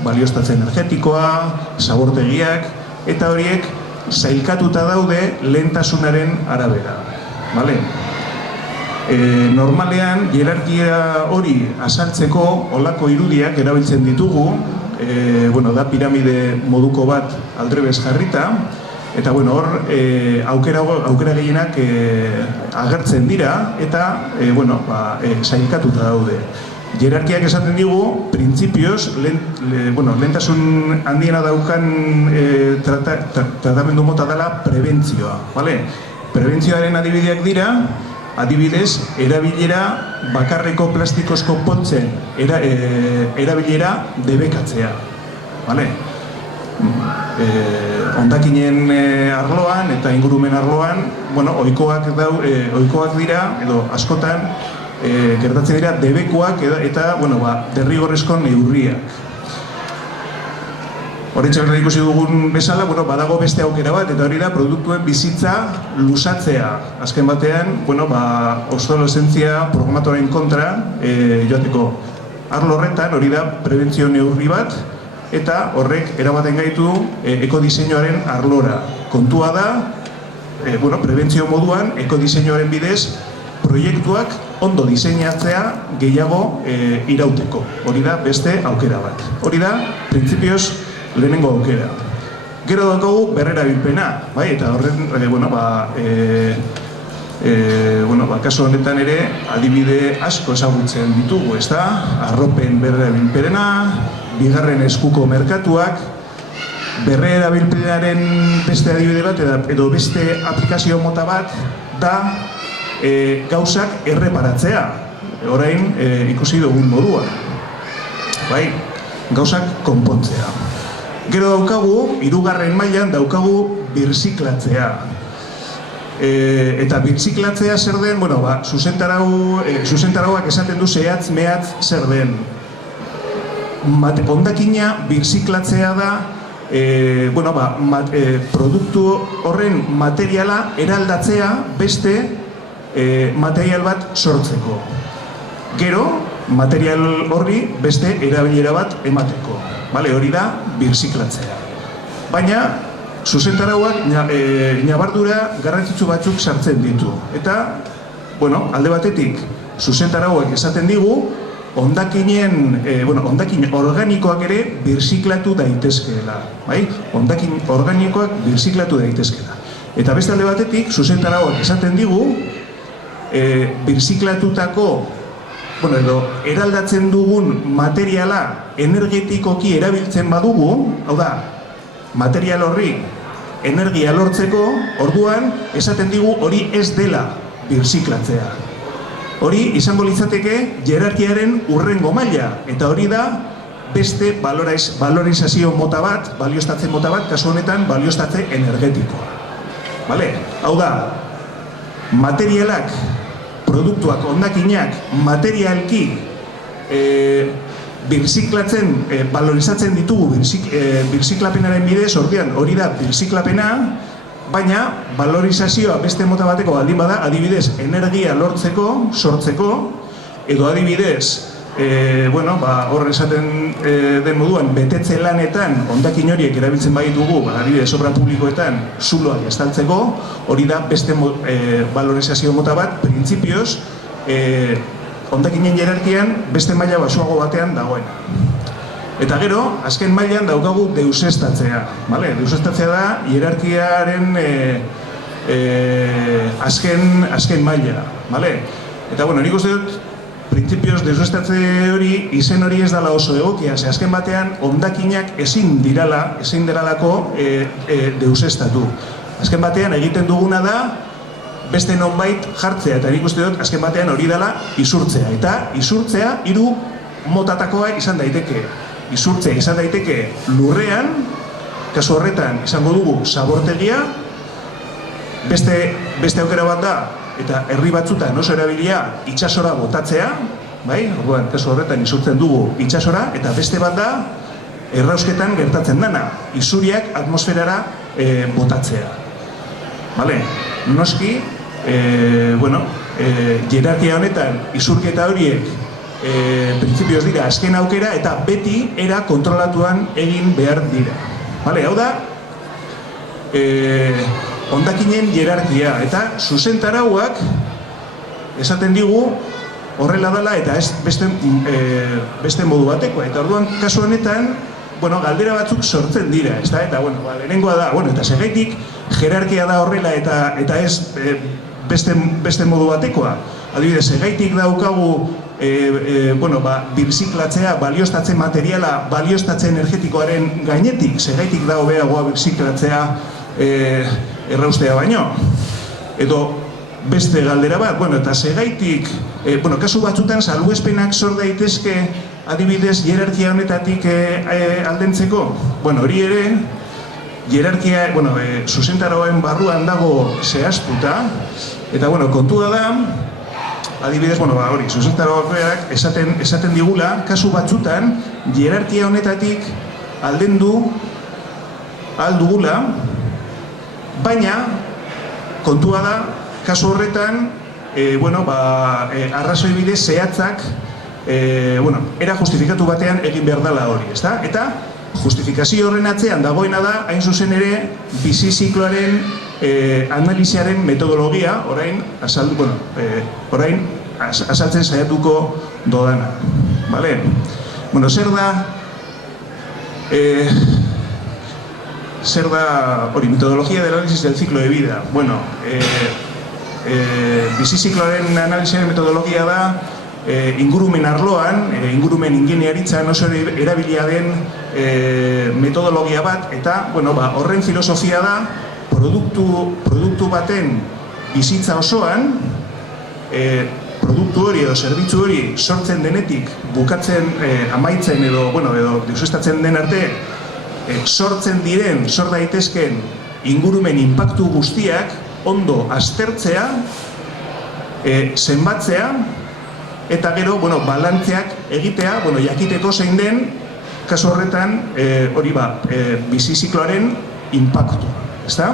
balioztatze energetikoa, zabortegiak, eta horiek sailkatuta daude lehentasunaren arabera. Normalean, hierarkia hori azaltzeko olako irudiak erabiltzen ditugu, da piramide moduko bat aldrebez jarrita, eta hor aukera gehienak agertzen dira eta sailkatuta daude. Hierarkiak esaten digu, printzipioz, lehentasun handiena daukan tratamendu mota dela prebentzioa. Prebentzioaren adibideak dira, adibidez, erabilera bakarreko plastikozko pontzen erabilera debekatzea. Hondakinen arloan eta ingurumen arloan, ohikoak dira, edo askotan gertatzen dira debekuak eta derrigorrezko neurriak. Horretxe berda ikusi dugun bezala, badago beste aukera bat, eta hori da produktuen bizitza luzatzea. Azken batean, obsoleszentzia programatuaren kontra joateko. Arlo horretan, hori da prebentzio neurri bat, eta horrek erabaten gaitu ekodiseinoaren arlora. Kontua da, prebentzio moduan, ekodiseinoaren bidez, proiektuak ondo diseinatzea gehiago irauteko. Hori da beste aukera bat. Hori da, printzipioz, lehenengo aukera. Gero daukagu berrerabilpena, eta horren, kasu honetan ere, adibide asko ezagutzen ditugu, ez da? Arropen berrerabilpena, bigarren eskuko merkatuak, berrerabilpenaren beste adibide bat, edo beste aplikazio mota bat, da gauzak erreparatzea. Orain ikusi dugun modua. Gauzak konpontzea. Gero daukagu, hirugarren mailan daukagu birziklatzea. Eta birziklatzea zer den, zuzentarauak esaten du zehatz mehatz zer den. Hondakina birziklatzea da, produktu horren materiala eraldatzea beste material bat sortzeko. Gero, material horri beste erabilera bat emateko. Hori da birziklatzea. Baina, zuzentarauak ñabardura garrantzitsu batzuk sartzen ditu. Eta, alde batetik, zuzentarauak esaten digu, hondakin organikoak ere birziklatu daitezkeela. Hondakin organikoak birziklatu daitezkeela. Eta beste alde batetik, zuzentarauak esaten digu, birziklatutako edo eraldatzen dugun materiala energetikoki erabiltzen badugu, hau da, material horri energia lortzeko, orduan esaten digu hori ez dela birziklatzea. Hori izango litzateke jerarkiaren hurrengo maila, eta hori da beste valorizazio mota bat, baliostatze mota bat, kasu honetan baliostatze energetikoa. Hau da, materialak, produktuak, hondakinak, materialki birziklatzen, valorizatzen ditugu birziklapenaren bidez, ordean hori da birziklapena, baina valorizazioa beste mota bateko baldin bada, adibidez, energia lortzeko, sortzeko, edo adibidez, hor esaten den moduan, betetze lanetan, hondakin horiek erabiltzen baitugu, adibidez, obra publikoetan, zuloak estaltzeko, hori da beste valorizazio mota bat, printzipioz, hondakinen jerarkian beste maila basuago batean dagoena. Eta gero, azken mailan daukagu deusestatzea. Deusestatzea da jerarkiaren azken maila. Eta nik uste dut, printzipioz deusestatze hori, izen hori ez dela oso egokia. Azken batean, hondakinak ezin diralako deusestatu. Azken batean egiten duguna da, beste nonbait jartzea, eta nik uste dut, azken batean hori dela isurtzea. Eta isurtzea hiru motatakoa izan daiteke. Isurtzea izan daiteke lurrean, kasu horretan izango dugu zabortegia, beste aukera bat da, eta herri batzutan oso erabilia itsasora botatzea, orduan, kasu horretan isurtzen dugu itsasora, eta beste bat da, errausketan gertatzen dana, isuriak atmosferara botatzea. Noski, jerarkia honetan isurketa horiek printzipioz dira azken aukera eta beti era kontrolatuan egin behar dira. Hau da, hondakinen jerarkia eta zuzentarauak esaten digu horrela dela eta ez beste modu batekoa. Eta orduan, kasu honetan, galdera batzuk sortzen dira, eta lehenengoa da, eta segaitik jerarkia da horrela eta ez beste modu batekoa. Adibidez, segaitik daukagu birziklatzea, baliostatze materiala, baliostatze energetikoaren gainetik, segaitik da hobeagoa birziklatzea erraustea baino. Edo beste galdera bat, eta segaitik, kasu batzutan salbuespenak sor daitezke adibidez jerarkia honetatik aldentzeko. Hori ere, jerarkia, zuzentarauen barruan dago zehaztuta, eta kontua da, adibidez, zuzentarauak esaten digula, kasu batzutan, jerarkia honetatik aldendu aldugula, baina, kontua da, kasu horretan, arrazoi bidez zehatzak, era justifikatu batean egin behar dela hori, ezta? Eta, justifikazio horren atzean dagoena da, hain zuzen ere, bizi zikloaren analiziaren metodologia, orain azaltzen saiatuko dodana. Zer da hori, metodologia del análisis del ciclo de vida? Bizi zikloaren analiziaren metodologia da, ingurumen arloan, ingurumen ingeniaritzan oso erabilia den metodologia bat, eta horren filosofia da produktu baten bizitza osoan, produktu hori edo zerbitzu hori sortzen denetik, bukatzen, amaitzen edo deusestatzen den arte, sor daitezken ingurumen inpaktu guztiak ondo aztertzea, zenbatzea, eta gero, balantzeak egitea, jakiteko zein den, kasu horretan, hori bizi zikloaren inpaktu, ezta?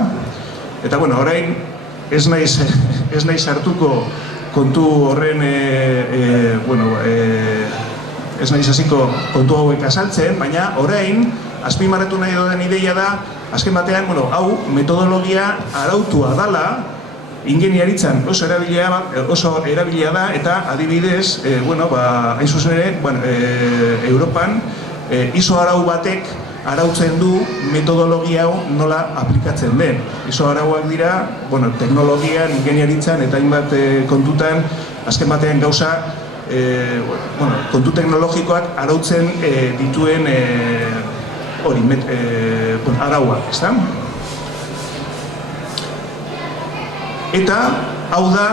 Eta, orain, ez naiz hartuko kontu horren, ez naiz hasiko kontu hauek azaltzen, baina orain, azpimarratu nahi doden ideia da, azken batean, hau metodologia arautua dala, ingeniaritzan oso erabilia da, eta adibidez, hain zuzen ere, Europan, ISO arau batek arautzen du metodologia hau nola aplikatzen den. ISO arauak dira, teknologian, ingeniaritzan eta hainbat kontutan, azken batean gauza kontu teknologikoak arautzen dituen arauak, ezta? Eta, hau da,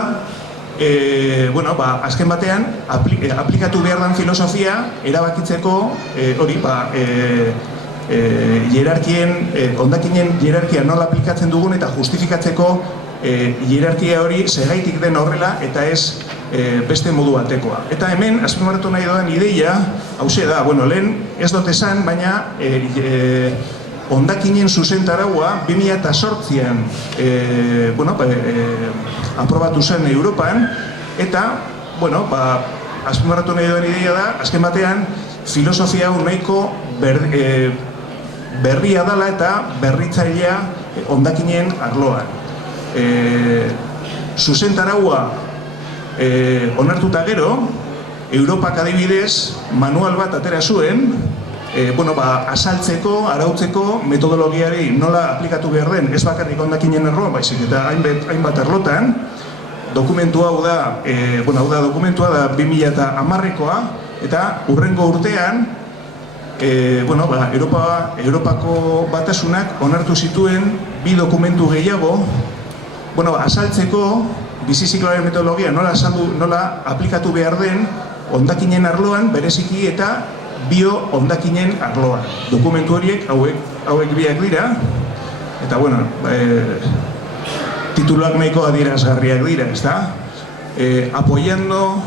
azken batean, aplikatu behar den filosofia erabakitzeko hondakinen hierarkia nola aplikatzen dugun eta justifikatzeko hierarkia hori segaitik den horrela eta ez beste modu batekoa. Eta hemen, azpimarratu nahi doan ideia, hauxe da, lehen ez dut esan, baina hondakinen zuzentaraua 2008an aprobatu zen Europan, eta, azpimarratu nahi doan ideia da, azken batean, filosofia hau nahiko berria dela eta berritzailea hondakinen arloan. Zuzentaraua onartuta gero, Europak adibidez manual bat atera zuen, azaltzeko, arautzeko metodologiari nola aplikatu behar den, ez bakarrik hondakinen arloan, baizik eta hainbat arlotan. Dokumentu hau da, dokumentua da 2010koa, eta hurrengo urtean, Europako batasunak onartu zituen 2 dokumentu gehiago, azaltzeko bizizikloaren metodologia nola aplikatu behar den hondakinen arloan, bereziki eta bio-hondakinen arloan. Dokumentu horiek hauek biak dira, eta tituluak nahiko adierazgarriak dira, ezta? Apoyando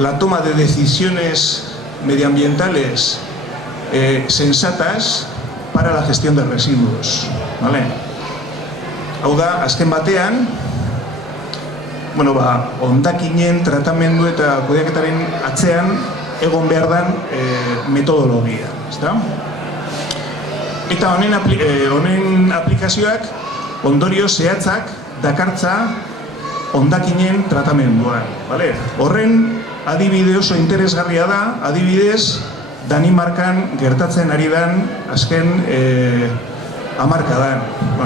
la toma de decisiones medioambientales sensatas para la gestión de residuos. Hau da, azken batean, hondakinen tratamendu eta kudeaketaren atzean egon behar den metodologia. Eta honen aplikazioak ondorio zehatzak dakartza hondakinen tratamenduan. Horren adibide oso interesgarria da, adibidez, Danimarkan gertatzen ari den azken hamarkadan,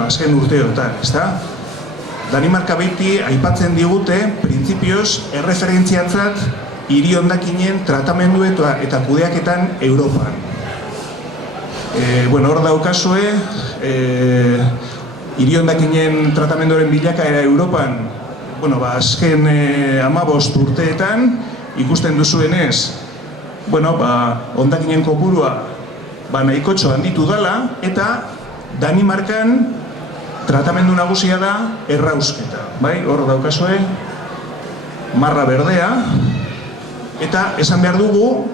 azken urteotan, ezta? Danimarka beti aipatzen digute, printzipioz, erreferentziatzat hiri hondakinen tratamendu eta kudeaketan Europan. Hor daukazue, hiri hondakinen tratamenduaren bilakaera Europan, azken 15 urteetan, ikusten duzuenez, hondakinen kopurua nahikotxo handitu dela, eta Danimarkan tratamendu nagusia da errausketa. Hor daukazue, marra berdea, eta esan behar dugu,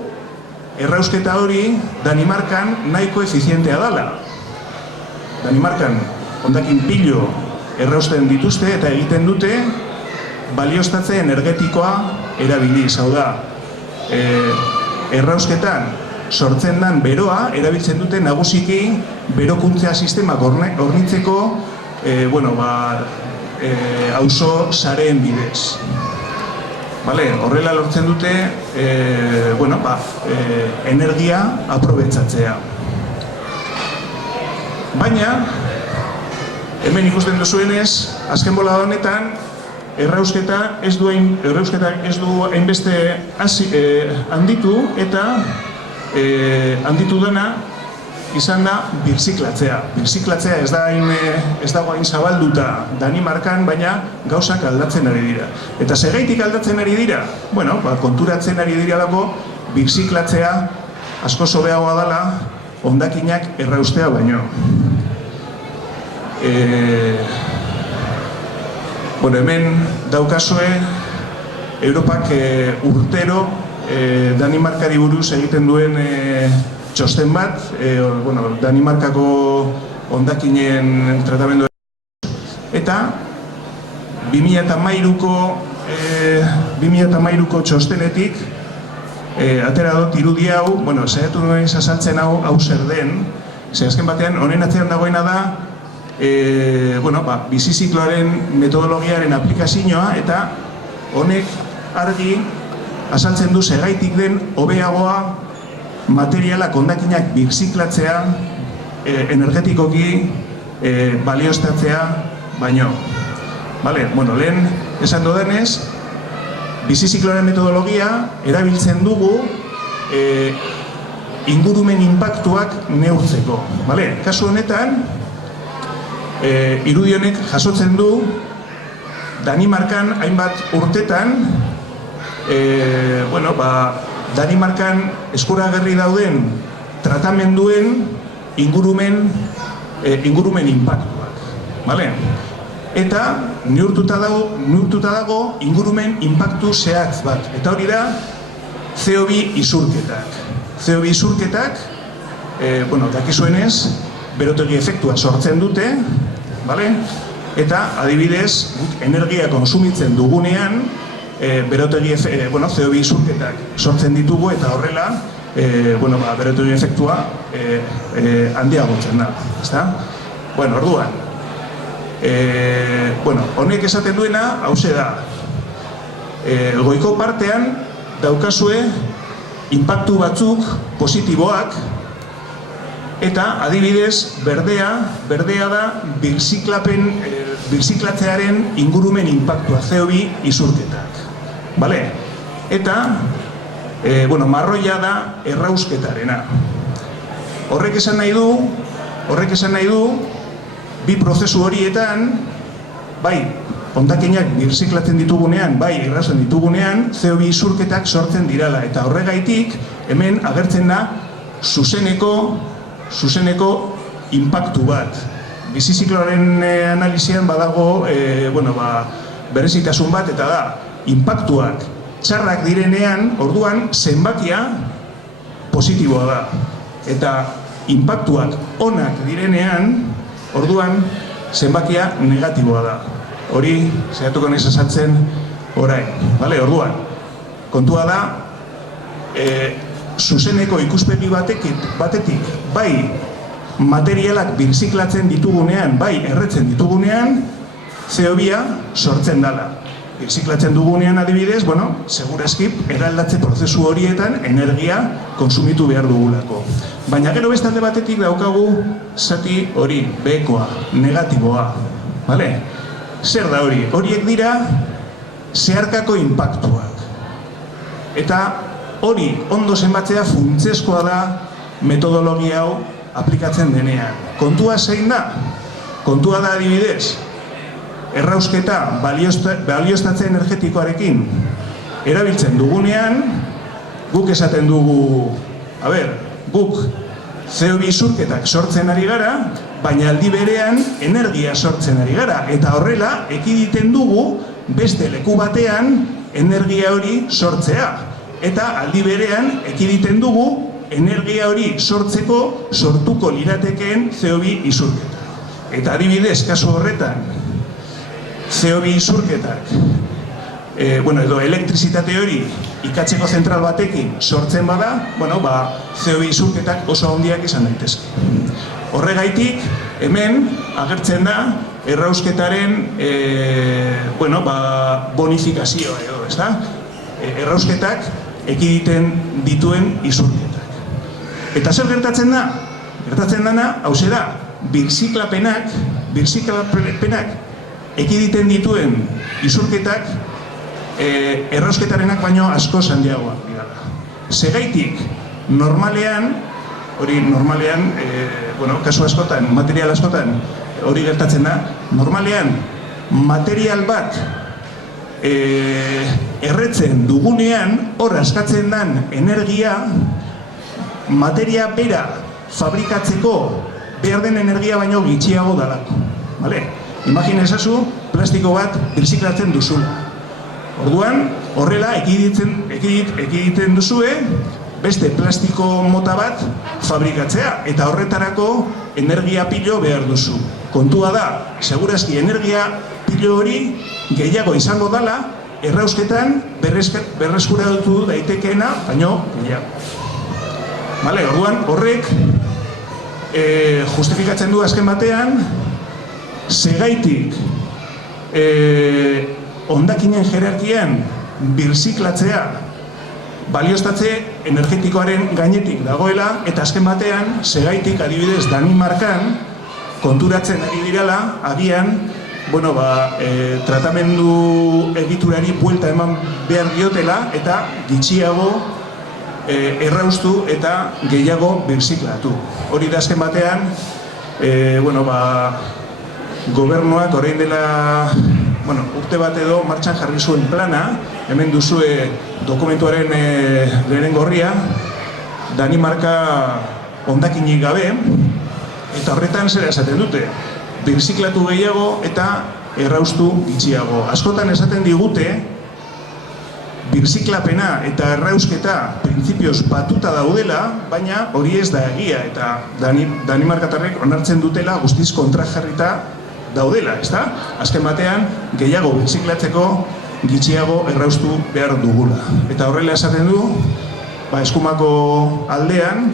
errausketa hori Danimarkan nahiko efizientea dela. Danimarkan hondakin pilo errausten dituzte eta egiten dute baliostatze energetikoa erabiliz. Hau da, errausketan sortzen den beroa erabiltzen dute nagusiki berokuntzea sistemak hornitzeko auzo sareen bidez. Horrela lortzen dute energia aprobetxatzea. Baina, hemen ikusten duzuenez, azken bolada honetan, errausketa ez du hainbeste handitu eta handitu dena izan da birziklatzea. Birziklatzea ez dago hain zabalduta Danimarkan, baina gauzak aldatzen ari dira. Eta segaitik aldatzen ari dira? Konturatzen ari diralako birziklatzea asko hobeagoa dela hondakinak erraustea baino. Hemen daukazue Europak urtero Danimarkari buruz egiten duen txosten bat, Danimarkako hondakinen tratamendu eta 2013ko txostenetik atera dut irudi hau, saiatu nuen azaltzen hau zer den, azken batean honen atzean dagoena da bizizikloaren metodologiaren aplikazioa eta honek argi azaltzen du segaitik den hobeagoa materialak hondakinak birziklatzea energetikoki balioztatzea baino. Lehen esan dudanez, bizizikloaren metodologia erabiltzen dugu ingurumen inpaktuak neurtzeko. Kasu honetan, irudi honek jasotzen du Danimarkan hainbat urtetan, Danimarkan eskuragarri dauden tratamenduen ingurumen inpaktuak. Eta neurtuta dago ingurumen inpaktu zehatz bat. Eta hori da CO2 isurketak. CO2 isurketak, dakizuenez, berotegi efektua sortzen dute, eta adibidez, energia konsumitzen dugunean, CO2 isurketak sortzen ditugu eta horrela, berotegi efektua handiagotzen da. Orduan, honek esaten duena, hauxe da, goiko partean daukazue inpaktu batzuk positiboak, eta adibidez, berdea da birziklatzearen ingurumen inpaktua, CO2 isurketak. Eta, marroia da errausketarena. Horrek esan nahi du, bi prozesu horietan, bai, hondakinak birziklatzen ditugunean, bai, errausten ditugunean, CO2 isurketak sortzen dirala. Eta horregaitik, hemen agertzen da, zuzeneko inpaktu bat. Bizizikloaren analizian badago berezitasun bat, eta da, inpaktuak txarrak direnean, orduan, zenbakia positiboa da. Eta inpaktuak onak direnean, orduan, zenbakia negatiboa da. Hori, saiatuko naiz azaltzen orain. Orduan, kontua da, zuzeneko ikuspegi batetik, bai materialak birziklatzen ditugunean, bai erretzen ditugunean, CO2a sortzen dela. Birziklatzen dugunean adibidez, segurazki eraldatze prozesu horietan energia konsumitu behar dugulako. Baina gero bestalde batetik daukagu zati hori, behekoa, negatiboa. Zer da hori? Horiek dira zeharkako inpaktuak. Eta hori ondo zenbatzea funtsezkoa da metodologia hau aplikatzen denean. Kontua zein da? Kontua da adibidez, errausketa balioestatze energetikoarekin erabiltzen dugunean, guk esaten dugu, guk CO2 isurketak sortzen ari gara, baina aldi berean energia sortzen ari gara. Eta horrela, ekiditen dugu beste leku batean energia hori sortzea. Eta aldi berean, ekiditen dugu energia hori sortuko liratekeen CO2 isurketak. Eta adibidez, kasu horretan, CO2 isurketak, edo elektrizitate hori ikatzeko zentral batekin sortzen bada, CO2 isurketak oso handiak izan daitezke. Horregaitik, hemen agertzen da errausketaren bonifikazioa edo, ez da? Errausketak ekiditen dituen isurketak. Eta zer gertatzen da? Gertatzen dana, hauxe da, birziklapenak ekiditen dituen isurketak errausketarenak baino asko handiagoak dira. Segaitik, normalean, kasu askotan, material askotan, hori gertatzen da, normalean, material bat erretzen dugunean, hor askatzen den energia, materia bera fabrikatzeko behar den energia baino gitxiago dalako. Imagina ezazu, plastiko bat birziklatzen duzu. Orduan, horrela ekiditen duzue, beste plastiko mota bat fabrikatzea, eta horretarako energia pilo behar duzu. Kontua da, segurazki energia pilo hori gehiago izango dela, errausketan berreskuratu daitekeena, baino gehiago. Orduan, horrek justifikatzen du azken batean, segaitik hondakinen jerarkian birziklatzea balioestatze energetikoaren gainetik dagoela, eta azken batean, segaitik adibidez Danimarkan konturatzen ari direla, agian bueno, tratamendu egiturari buelta eman behar diotela eta gitxiago erraustu eta gehiago birziklatu. Hori da azken batean, gobernuak orain dela urte bat edo martxan jarri zuen plana, hemen duzue dokumentuaren lehenengo orria, Danimarka hondakinik gabe, eta horretan zera esaten dute, birziklatu gehiago eta erraustu gitxiago. Askotan esaten digute, birziklapena eta errausketa printzipioz batuta daudela, baina hori ez da egia, eta Danimarkatarrek onartzen dutela guztiz kontrajarrita daudela, ezta? Azken batean, gehiago birziklatzeko gitxiago erraustu behar dugula. Eta horrela esaten du, eskumako aldean,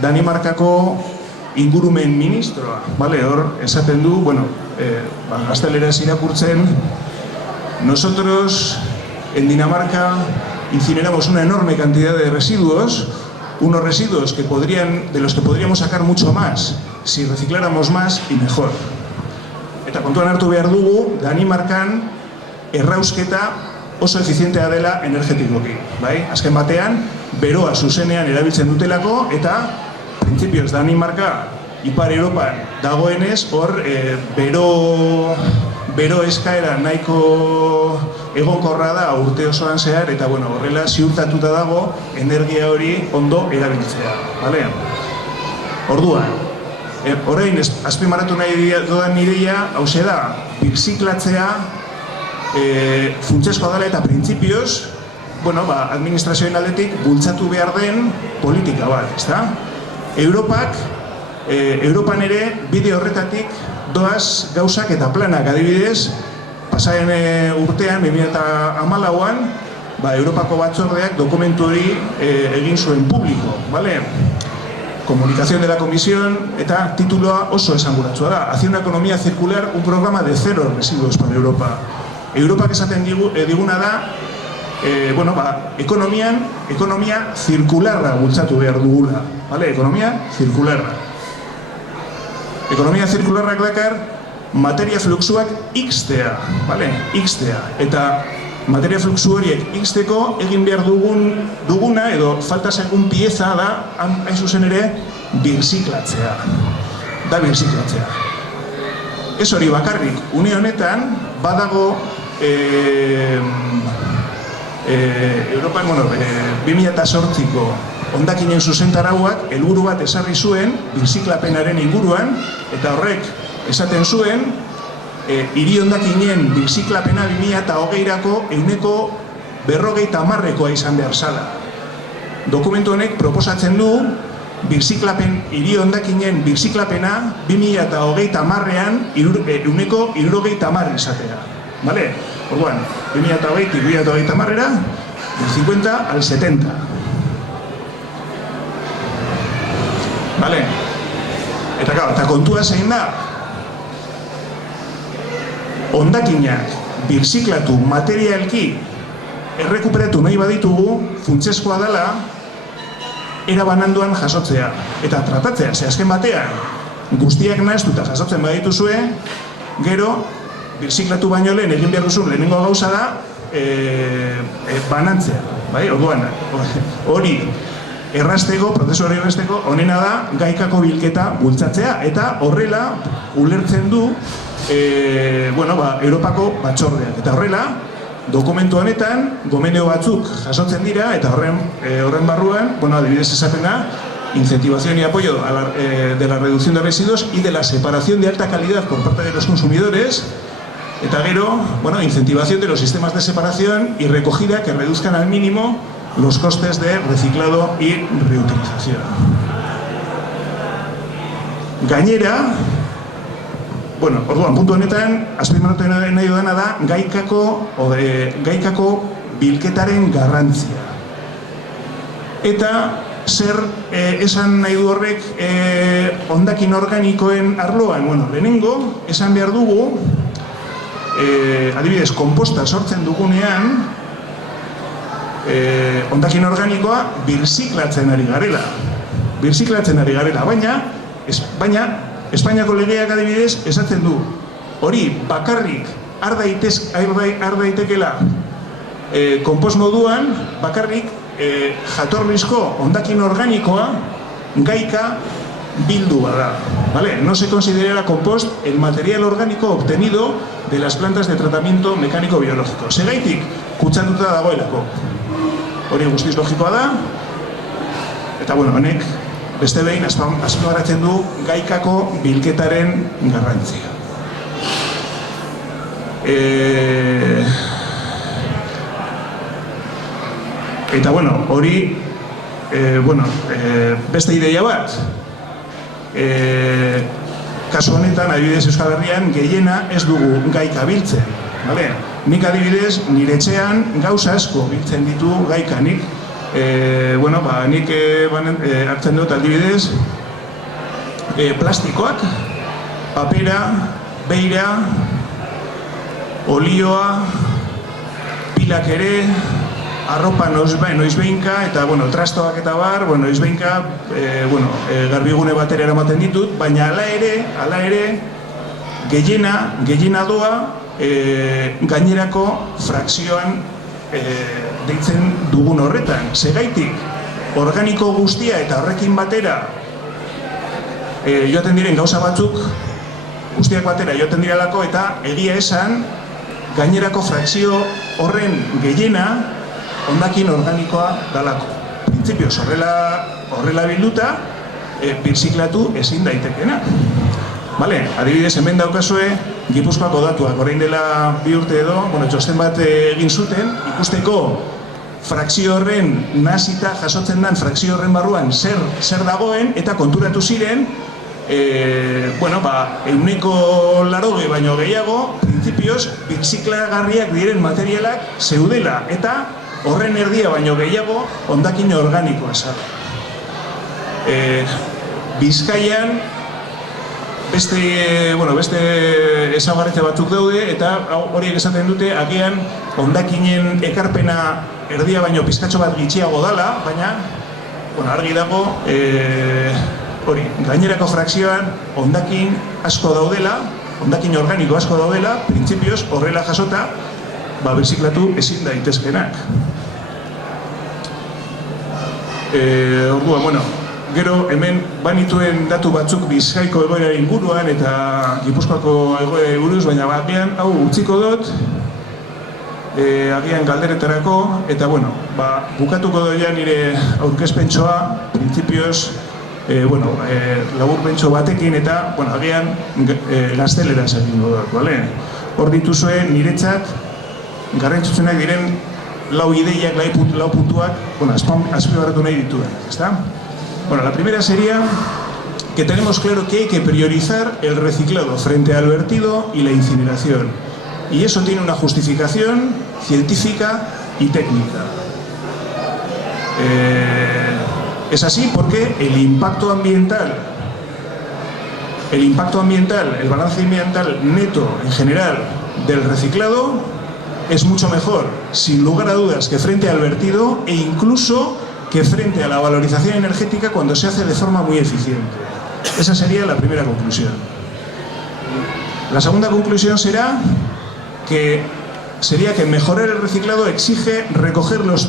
Danimarkako ingurumen ministroa, hor esaten du, gazteleraz irakurtzen, nosotros en Dinamarca incineramos una enorme cantidad de residuos, unos residuos de los que podríamos sacar mucho más si recicláramos más y mejor. Eta kontuan hartu behar dugu, Danimarkan errausketa oso efizientea dela energetikoki. Azken batean, beroa zuzenean erabiltzen dutelako, eta printzipioz Danimarka Ipar Europan dagoenez, hor bero eskaera nahiko egonkorra da urte osoan zehar, eta horrela ziurtatuta dago energia hori ondo erabiltzea. Orduan, orain azpimarratu nahi dodan ideia, hauxe da, birziklatzea funtsezkoa dela eta printzipioz, administrazioen aldetik bultzatu behar den politika bat, ezta? Europan ere bide horretatik doaz gauzak eta planak, adibidez, pasaren urtean, 2014an, Europako batzordeak dokumentu hori egin zuen publiko, Comunicación de la Comisión, eta tituloa oso esanguratsua da, Hacia una economía circular, un programa de cero residuos para Europa. Europak esaten diguna da, ekonomia zirkularra bultzatu behar dugula, ekonomia zirkularra. Ekonomia zirkularrak dakar, materia fluxuak ixtea, eta materia fluxu horiek ixteko egin behar duguna, edo falta segun pieza da, hain zuzen ere, birziklatzea. Ez hori bakarrik, une honetan, badago Europan, 2008ko hondakinen zuzentarauak helburu bat ezarri zuen birziklapenaren inguruan, eta horrek esaten zuen hiri hondakinen birziklapena 2020ko 50%koa izan behar zala. Dokumentu honek proposatzen du hiri hondakinen birziklapena 2020an 50% izatea. Orduan, 2020-2030era, del 50 al 70. Eta kontua zein da, hondakinak birziklatu materialki errekuperatu nahi baditugu, funtsezkoa dela, era bananduan jasotzea. Eta tratatzea, azken batean, guztiak nahaztuta jasotzen badituzue, gero, birziklatu baino lehen egin behar duzun lehenengo gauza da banantzea. Orduan, hori errasteko, prozesu hori errasteko, honena da gaikako bilketa bultzatzea, eta horrela ulertzen du Europako batzordeak. Eta horrela, dokumentu honetan, gomendio batzuk jasotzen dira, eta horren barruan, adibidez esaten da, incentivación y apoyo de la reducción de residuos y de la separación de alta calidad por parte de los consumidores. Eta gero, incentivación de los sistemas de separación y recogida que reduzcan al mínimo los costes de reciclado y reutilización. Gainera, orduan, puntu honetan, azpimarratu nahi dudana da, gaikako bilketaren garrantzia. Eta zer esan nahi du horrek hondakin organikoen arloan? Lehenengo, esan behar dugu, adibidez, komposta sortzen dugunean, hondakin organikoa birziklatzen ari garela. Baina, Espainiako legeak adibidez esaten du, hori bakarrik har daitekela konpost moduan, bakarrik jatorrizko hondakin organikoa gaika bildu bada. ¿Vale? No se considera compost el material orgánico obtenido de las plantas de tratamiento mecánico biológico. Segaitik kutsatuta dagoelako. Hori guztiz logikoa da. Eta bueno, honek beste behin azpimarratzen du gaikako bilketaren garrantzia. Eta bueno, hori beste ideia bat. Kasu honetan, adibidez Euskal Herrian, gehiena ez dugu gaika biltzen. Vale? Nik adibidez, nire etxean gauza asko biltzen ditu gaika. Nik hartzen dut adibidez plastikoak, papera, beira, olioa, pilak ere, arropa noizbeinka, eta trastoak eta bar, noizbeinka garbigune batera eramaten ditut, baina hala ere gehiena doa gainerako frakzioan deitzen dugun horretan. Segaitik organiko guztia eta horrekin batera joaten diren gauza batzuk guztiak batera joaten direlako, eta egia esan gainerako frakzio horren gehiena hondakin organikoa dalako. Printzipioz horrela bilduta birziklatu ezin daitekena. Vale, adibidez, hemen daukazue Gipuzkoako datuak, orain dela 2 urte edo, txosten bat egin zuten, ikusteko frakzio horren nazita jasotzen den frakzio horren barruan zer dagoen, eta konturatu ziren, 80% baino gehiago, printzipioz, birziklagarriak diren materialak zeudela, eta horren erdia baino gehiago hondakin organikoa zara. Bizkaian beste ezaugarritze batzuk daude, eta horiek esaten dute agian hondakinen ekarpena erdia baino pizkatxo bat gitxiago dala, baina argi dago hori, gainerako frakzioan hondakin asko daudela, hondakin organiko asko daudela, printzipioz horrela jasota birziklatu ezin daitezkenak. Orduan, gero hemen banituen datu batzuk Bizkaiko egoera inguruan eta Gipuzkoako egoera buruz, baina agian hau utziko dut, agian galderetarako, eta bukatuko doia nire aurkezpentsoa, printzipioz, laburpentso batekin, eta agian gazteleraz egingo dut, bale? Hor dituzue niretzat garrantzitsuenak diren 4 ideiak, 4 puntuak, azpimarratu nahi ditudan, ¿está? La primera sería que tenemos claro que hay que priorizar el reciclado frente al vertido y la incineración. Y eso tiene una justificación científica y técnica. Es así porque el impacto ambiental, el balance ambiental neto en general del reciclado es mucho mejor, sin lugar a dudas, que frente al vertido e incluso que frente a la valorización energética cuando se hace de forma muy eficiente. Esa sería la primera conclusión. La segunda conclusión sería que mejorar el reciclado exige recoger los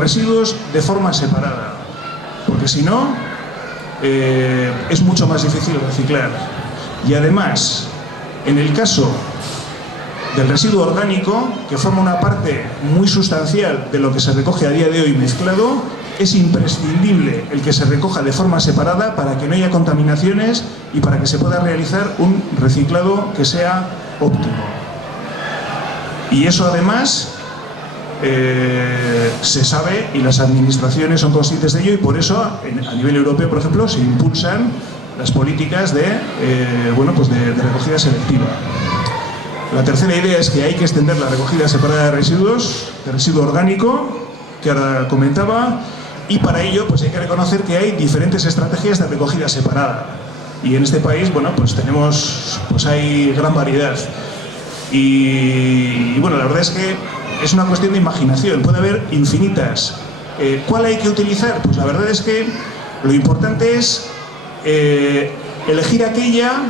residuos de forma separada, porque si no, es mucho más difícil reciclar. Y además, en el caso del residuo orgánico, que forma una parte muy sustancial de lo que se recoge a día de hoy mezclado, es imprescindible el que se recoja de forma separada para que no haya contaminaciones y para que se pueda realizar un reciclado que sea óptimo. Y eso además se sabe y las administraciones son conscientes de ello, y por eso a nivel europeo, por ejemplo, se impulsan las políticas de recogida selectiva. La tercera idea es que hay que extender la recogida separada de residuos, de residuo orgánico, que ahora comentaba, y para ello hay que reconocer que hay diferentes estrategias de recogida separada. Y en este país, hay gran variedad. Y la verdad es que es una cuestión de imaginación, puede haber infinitas. ¿Cuál hay que utilizar? Pues la verdad es que lo importante es elegir aquella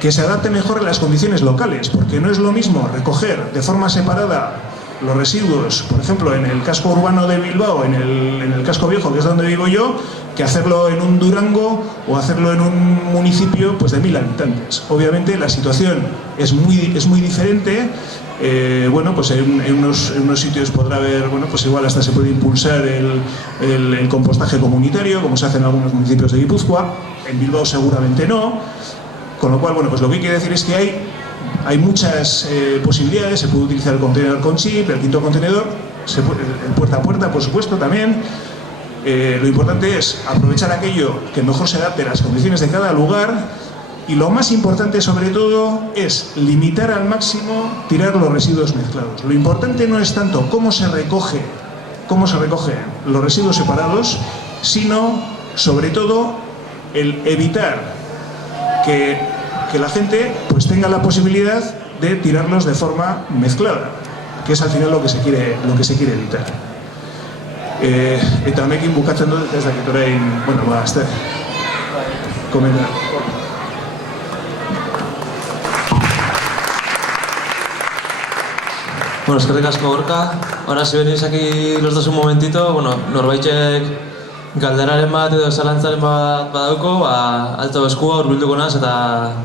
que se adapte mejor a las condiciones locales, porque no es lo mismo recoger de forma separada los residuos, por ejemplo, en el casco urbano de Bilbao, en el casco viejo, que es donde vivo yo, que hacerlo en un Durango o hacerlo en un municipio pues de 1000 habitantes. Obviamente la situación es muy diferente. Bueno, pues en unos sitios podrá haber, bueno, pues igual hasta se puede impulsar el compostaje comunitario, como se hace en algunos municipios de Guipúzcoa. En Bilbao seguramente no. Con lo cual, bueno, pues lo que quiere decir es que hay muchas posibilidades. Se puede utilizar el contenedor con chip, el quinto contenedor, el puerta a puerta, por supuesto, también. Lo importante es aprovechar aquello que mejor se adapte a las condiciones de cada lugar, y lo más importante sobre todo es limitar al máximo tirar los residuos mezclados. Lo importante no es tanto cómo se recogen los residuos separados, sino sobre todo el evitar que la gente pues tenga la posibilidad de tirarlos de forma mezclada, que es al final lo que se quiere evitar. Eta honekin bukatzen dut, ez dakit orain, bueno, azte, komenta. Bueno, eskerrik asko Gorka. Ahora, si venís aquí los dos un momentito, bueno, norbaitek galderaren bat edo zalantzaren bat badauko, alto eskua hurbilduko naz eta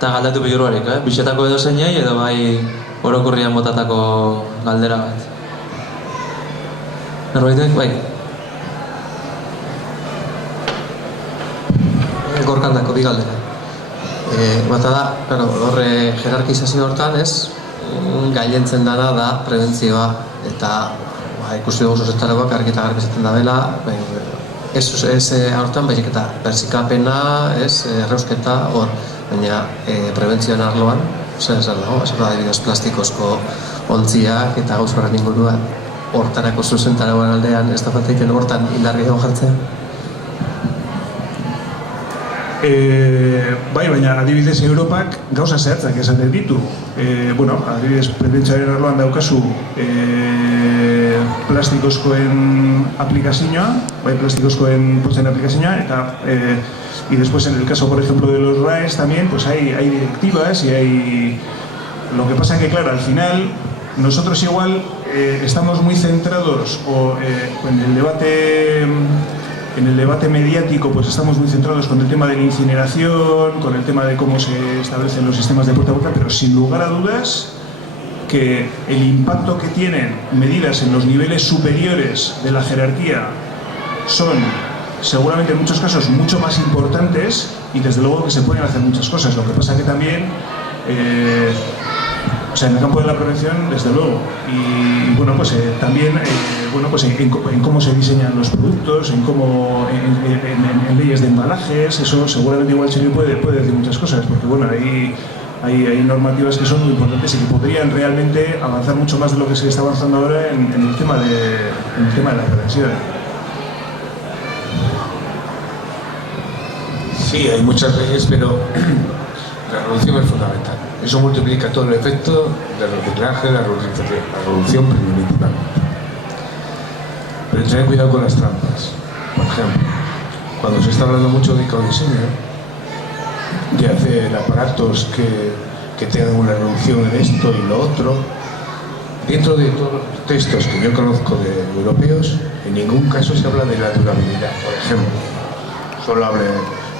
galdatu biluruarik, Bixetako edo zeinei edo bai orokorrian botatako galdera bat. Norbaitek, bai. Gorkandako bi galdera. Bata da, claro, horre jerarkizazio hortan ez, gailentzen dana da prebentzioa, eta ikusi dugu zuzentaroak argi eta garbi esaten da dela, ez hortan baizik eta berzikapena, errausketa hor, baina prebentzioan arloan, zer dago, ez da adibidez plastikozko ontziak eta gauzkoaren inguruan, hortarako zuzentaroan aldean, ez da bateiten hortan indarri dago jartzen? Bai, baina adibidez Europak gauza zehatzak esaten ditu. Bueno, adibidez prebentzioaren arloan daukazu plastikozkoen aplikazioa, bai, plastikozkoen putzen aplikazioa, eta y después en el caso, por ejemplo, de los RAEs también, pues hay directivas y hay... Lo que pasa que, claro, al final nosotros igual estamos muy centrados en el debate mediático, pues estamos muy centrados con el tema de la incineración, con el tema de cómo se establecen los sistemas de puerta a puerta, pero sin lugar a dudas que el impacto que tienen medidas en los niveles superiores de la jerarquía son seguramente en muchos casos mucho más importantes, y desde luego que se pueden hacer muchas cosas. Lo que pasa que también o sea, en el campo de la prevención, desde luego, y bueno, pues también bueno, pues en cómo se diseñan los productos, en leyes de embalajes, eso seguramente igual Chile puede decir muchas cosas, porque bueno, hay normativas que son muy importantes y que podrían realmente avanzar mucho más de lo que se está avanzando ahora en el tema de la prevención. Sí, hay muchas leyes, pero la reducción es fundamental. Eso multiplica todo el efecto del reciclaje, la reducción principalmente. Pero tener cuidado con las trampas. Por ejemplo, cuando se está hablando mucho de ecodiseño, de hacer aparatos que tengan una reducción en esto y lo otro, dentro de todos los textos que yo conozco de europeos, en ningún caso se habla de la durabilidad. Por ejemplo, solo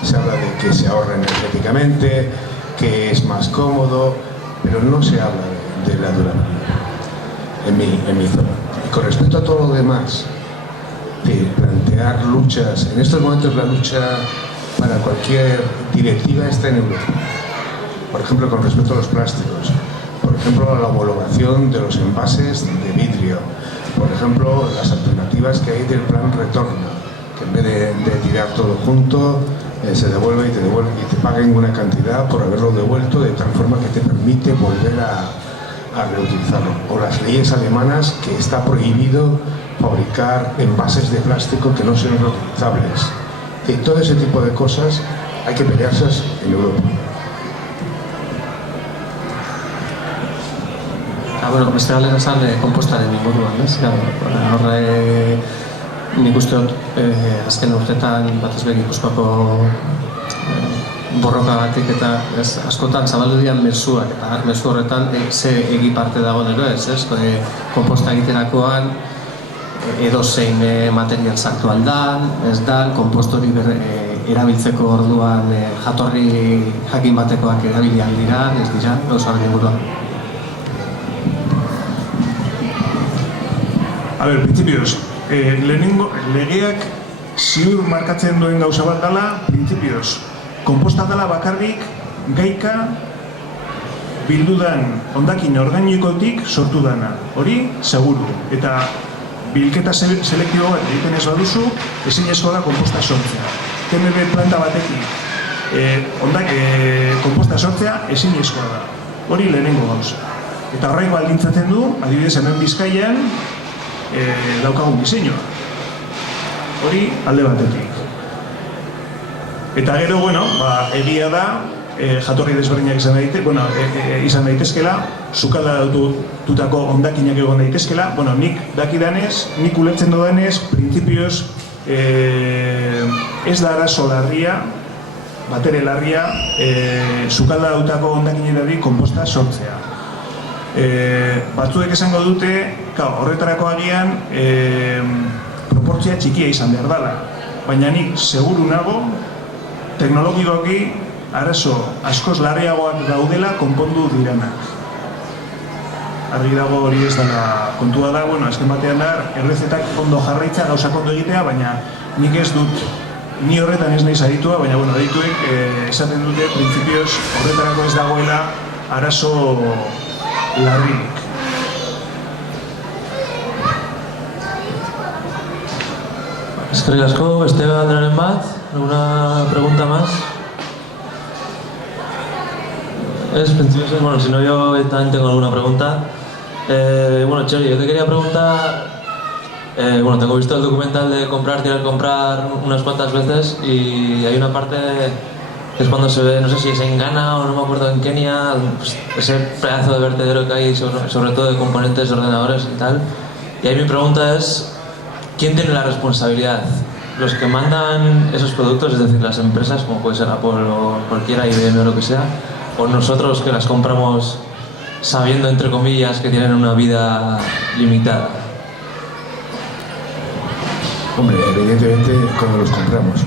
se habla de que se ahorra energéticamente, que es más cómodo, pero no se habla de la durabilidad en mi zona. Y con respecto a todo lo demás, de plantear luchas, en estos momentos la lucha para cualquier directiva está en Europa. Por ejemplo, con respecto a los plásticos, por ejemplo, a la homologación de los envases de vidrio, por ejemplo, las alternativas que hay del plan retorno, que en vez de tirar todo junto, se devuelve y te paguen una cantidad por haberlo devuelto, de tal forma que te permite volver a reutilizarlo. O las leyes alemanas, que está prohibido fabricar envases de plástico que no sean reutilizables. Y todo ese tipo de cosas hay que pelearse en Europa. Bueno, beste galera zan kompostaren inguruan, ez? Horre, nik uste dut azken urtetan batez be Gipuzkoako borrokagatik eta askotan zabaldu dian mezuak, eta mezu horretan ze egi parte dago nero ez, komposta egiterakoan edozein material sartu aldan, ez da, kompostori erabiltzeko orduan jatorri jakin batekoak erabilian dira, ez dira, gauza hori inguruan. A ber, principios, lehenengo, legeak ziur markatzen duen gauza bat dela, principios, komposta dela bakarrik gaika bildudan hondakin organikotik sortu dana. Hori, seguru. Eta bilketa selektibo bat egiten ez baduzu, ezinezkoa da komposta sortzea. TMB planta batekin komposta sortzea ezinezkoa da. Hori lehenengo gauza. Eta horrein baldintzatzen du, adibidez hemen Bizkaian, daukagun diseinua. Hori alde batetik. Eta gero, bueno, egia da, jatorri desberdinak izan daitezkela, sukalda dutako hondakinak egon daitezkela, bueno, nik dakidanez, nik ulertzen dudanez, printzipioz, ez da arazo larria, batere larria, sukalda dutako hondakinetatik komposta sortzea. Batzuek esango dute, horretarako agian, proportzia txikia izan behar dela. Baina nik seguru nago, teknologikoki arazo askoz larriagoak daudela konpondu diranak. Argi dago hori ez dela kontua da, bueno, azken batean da, errezetak ondo jarraitza, gauzak ondo egitea, baina nik ez dut, ni horretan ez naiz aditua, baina bueno, adituek esaten dute, printzipioz, horretarako ez dagoela arazo larririk. Eskerrik asko, beste galderaren bat, ¿alguna pregunta más? Bueno, si no yo también tengo alguna pregunta. Bueno, Chori, yo te quería preguntar, bueno, tengo visto el documental de comprar, tirar, comprar unas cuantas veces y hay una parte que es cuando se ve, no sé si es en Ghana o no me acuerdo en Kenia, pues, ese pedazo de vertedero que hay sobre todo de componentes de ordenadores y tal. Y ahí mi pregunta es, ¿quién tiene la responsabilidad? ¿Los que mandan esos productos, es decir, las empresas, como puede ser Apple o cualquiera, IBM o lo que sea, o nosotros que las compramos sabiendo, entre comillas, que tienen una vida limitada? Hombre, evidentemente cuando los compramos.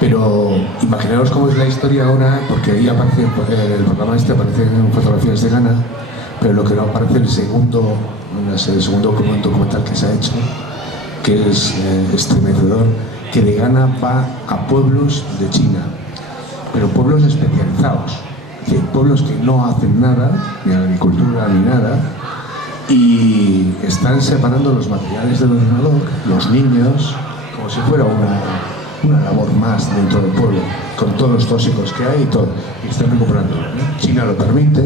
Pero imaginaos cómo es la historia ahora, porque ahí aparece, el programa este aparecen fotografías de Ghana, pero lo que no aparece en el segundo documental que se ha hecho, que es estremecedor, que de Ghana va a pueblos de China, pero pueblos especializados, que pueblos que no hacen nada, ni agricultura ni nada, y están separando los materiales del ordenador, los niños, como si fuera una labor más dentro del pueblo, con todos los tóxicos que hay y todo, y están recuperando. China lo permite.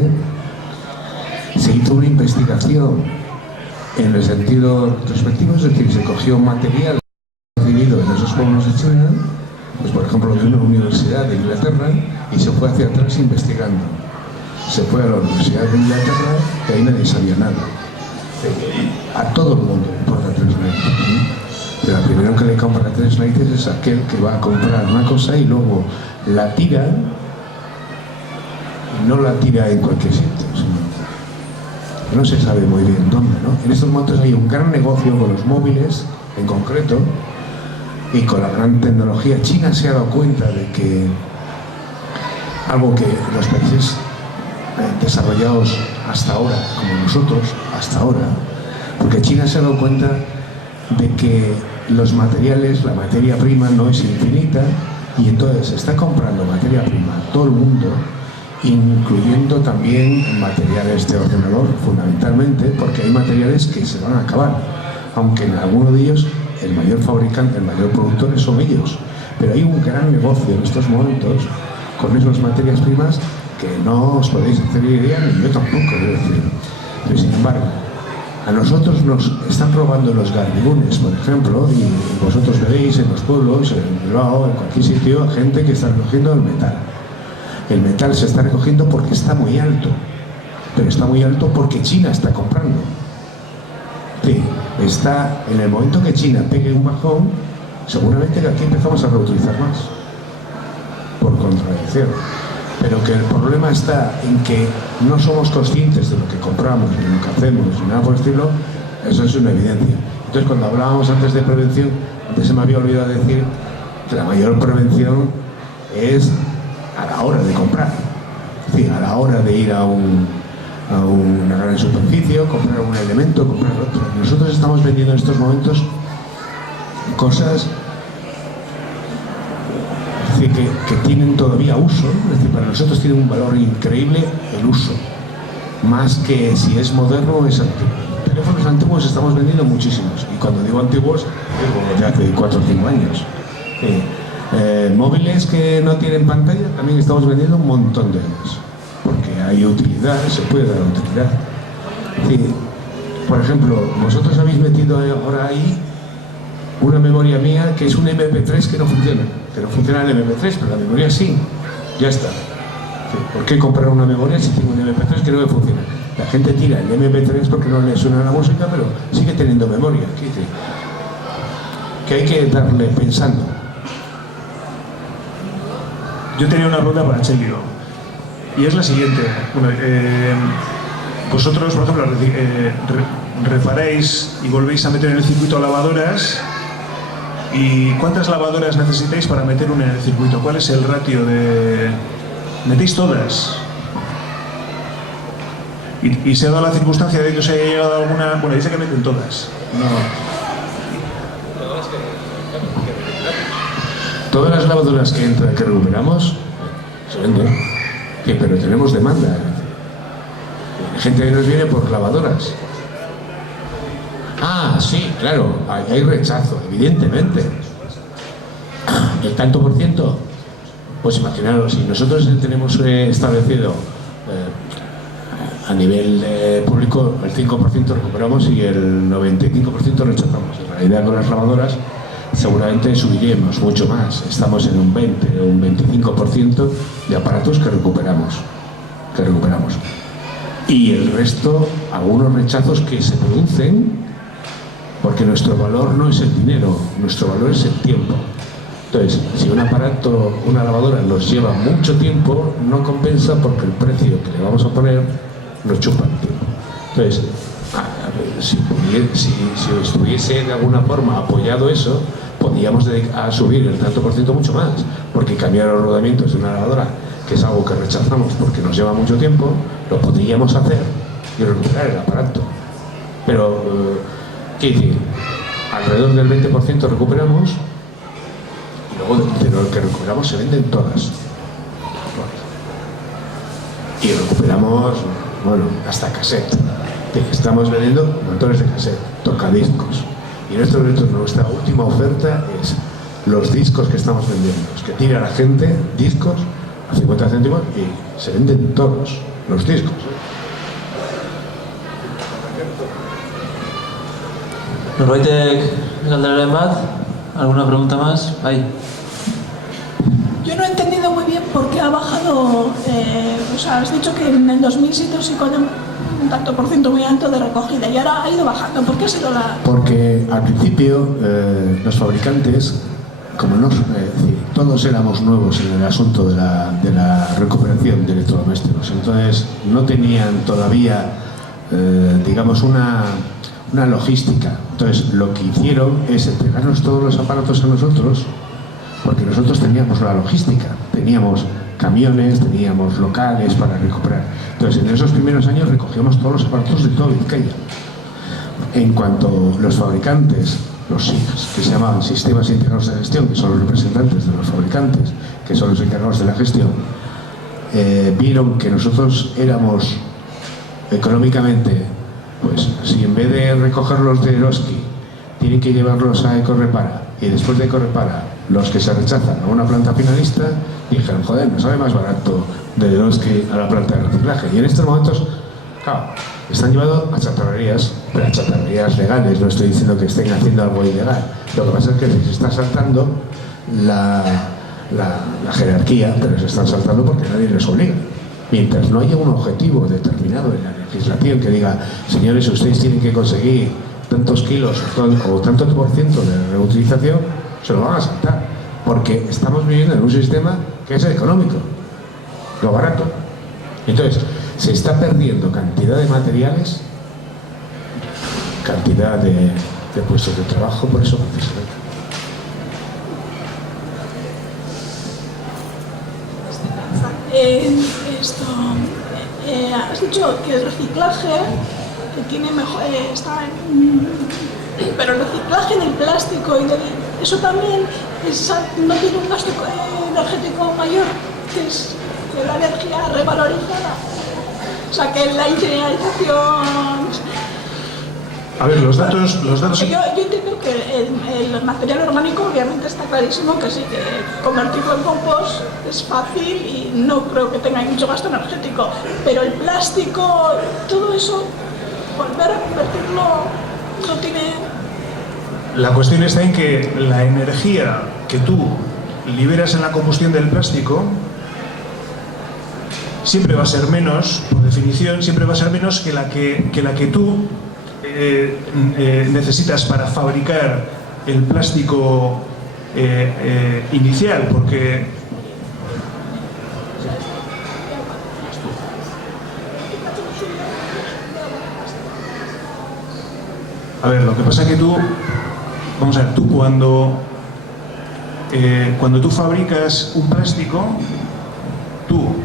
Se hizo una investigación en el sentido retrospectivo, es decir, se cogió material recibido en esos pueblos de China, pues por ejemplo de una universidad de Inglaterra, y se fue hacia atrás investigando. Se fue a la Universidad de Inglaterra y ahí nadie sabía nada. A todo el mundo le importa 3 narices. Pero el primero que le compra 3 narices es aquel que va a comprar una cosa y luego la tira, y no la tira en cualquier sitio, sino no se sabe muy bien dónde, ¿no? En estos momentos hay un gran negocio con los móviles, en concreto, y con la gran tecnología. China se ha dado cuenta de que algo que los países desarrollados hasta ahora, como nosotros, hasta ahora, porque China se ha dado cuenta de que los materiales, la materia prima no es infinita, y entonces está comprando materia prima todo el mundo, incluyendo también materiales de ordenador, fundamentalmente, porque hay materiales que se van a acabar, aunque en alguno de ellos el mayor fabricante, el mayor productor son ellos. Pero hay un gran negocio en estos momentos con esas materias primas que no os podéis hacer idea, ni yo tampoco, es decir. Pero sin embargo, a nosotros nos están robando los garbibunes, por ejemplo, y vosotros veréis en los pueblos, en Bilbao, en cualquier sitio, gente que está recogiendo el metal. El metal se está recogiendo porque está muy alto, pero está muy alto porque China está comprando. Sí, está en el momento que China pegue un bajón, seguramente que aquí empezamos a reutilizar más. ¿Por contradicción. Pero que el problema está en que no somos conscientes de lo que compramos, ni lo que hacemos, ni nada por el estilo, eso es una evidencia. Entonces, cuando hablábamos antes de prevención, antes se me había olvidado decir que la mayor prevención es a la hora de comprar. Es decir, a la hora de ir a una gran superficie, comprar un elemento, comprar otro. Nosotros estamos vendiendo en estos momentos cosas que tienen todavía uso, es decir, para nosotros tiene un valor increíble el uso, más que si es moderno o es antiguo. Teléfonos antiguos estamos vendiendo muchísimos, y cuando digo antiguos, digo de hace 4 o 5 años. Móviles que no tienen pantalla también estamos vendiendo un montón de ellos, porque hay utilidad, se puede dar utilidad. Es decir, por ejemplo, vosotros habéis metido ahora ahí una memoria mía que es un MP3 que no funciona el MP3, pero la memoria sí, ya está. ¿Por qué comprar una memoria si tengo un MP3 que no me funciona? La gente tira el MP3 porque no le suena la música, pero sigue teniendo memoria. Que hay que darle pensando. Yo tenía una pregunta para Chelio, y es la siguiente. Bueno, vosotros, por ejemplo, reparáis y volvéis a meter en el circuito lavadoras. ¿Y cuántas lavadoras necesitáis para meter una en el circuito? ¿Cuál es el ratio de...? ¿Metéis todas? ¿Y se ha dado la circunstancia de que os haya llegado alguna...? Bueno, dice que meten todas. No. Todas las lavadoras que recuperamos se venden. Pero tenemos demanda. La gente que nos viene por lavadoras. Ah, sí, claro, hay rechazo, evidentemente. ¿El tanto por ciento? Pues imaginaros, si nosotros tenemos establecido a nivel público el 5% recuperamos y el 95% rechazamos. En realidad con las lavadoras seguramente subiríamos mucho más. Estamos en un 20 o un 25% de aparatos que recuperamos. Y el resto, algunos rechazos que se producen porque nuestro valor no es el dinero, nuestro valor es el tiempo. Entonces, si un aparato, una lavadora nos lleva mucho tiempo, no compensa porque el precio que le vamos a poner nos chupa el tiempo. Entonces, si estuviese de alguna forma apoyado eso, podríamos a subir el tanto por ciento mucho más, porque cambiar los rodamientos de una lavadora, que es algo que rechazamos porque nos lleva mucho tiempo, lo podríamos hacer y recuperar el aparato. Pero, ¿qué decir? Alrededor del 20% recuperamos y luego de lo que recuperamos se venden todas. Y recuperamos, bueno, hasta cassette. Estamos vendiendo montones de cassette, tocadiscos. Y en estos momentos nuestra última oferta es los discos que estamos vendiendo. Los que tira la gente, discos a 50 céntimos y se venden todos los discos. Norbaitek galderaren bat, ¿alguna pregunta más? Ahí. Yo no he entendido muy bien por qué ha bajado, o sea, has dicho que en el 2007 sí con un tanto por ciento muy alto de recogida y ahora ha ido bajando. ¿Por qué ha sido la...? Porque al principio los fabricantes, como no, todos éramos nuevos en el asunto de la recuperación de electrodomésticos, entonces no tenían todavía, digamos, una logística. Entonces lo que hicieron es entregarnos todos los aparatos a nosotros, porque nosotros teníamos la logística, teníamos camiones, teníamos locales para recuperar. Entonces en esos primeros años recogíamos todos los aparatos de todo Vizcaya. En cuanto los fabricantes, los SIGs, que se llamaban Sistemas Integrados de Gestión, que son los representantes de los fabricantes, que son los encargados de la gestión, vieron que nosotros éramos económicamente, pues si en vez de recogerlos de Eroski tienen que llevarlos a Ecorrepara y después de Ecorrepara los que se rechazan a una planta finalista, dijeron, joder, nos sale más barato de Eroski a la planta de reciclaje. Y en estos momentos, claro, están llevados a chatarrerías, pero a chatarrerías legales, no estoy diciendo que estén haciendo algo ilegal. Lo que pasa es que se está saltando la jerarquía, pero se están saltando porque nadie les obliga. Mientras no haya un objetivo determinado en la legislación que diga, señores, ustedes tienen que conseguir tantos kilos o tantos por ciento de reutilización, se lo van a saltar, porque estamos viviendo en un sistema que es económico, lo barato. Entonces, se está perdiendo cantidad de materiales, cantidad de puestos de trabajo por eso precisamente. Has dicho que el reciclaje que tiene mejor, pero el reciclaje del plástico y eso también no tiene un gasto energético mayor, que es la energía revalorizada. O sea, que la ingenierización... A ver, los datos... Yo entiendo que el material orgánico obviamente está clarísimo que sí, que convertirlo en compost es fácil y no creo que tenga mucho gasto energético, pero el plástico, todo eso, volver a convertirlo no tiene... La cuestión está en que la energía que tú liberas en la combustión del plástico siempre va a ser menos, por definición, siempre va a ser menos que la que tú necesitas para fabricar el plástico inicial, porque a ver, lo que pasa es que tú, vamos a ver, tú cuando tú fabricas un plástico, tú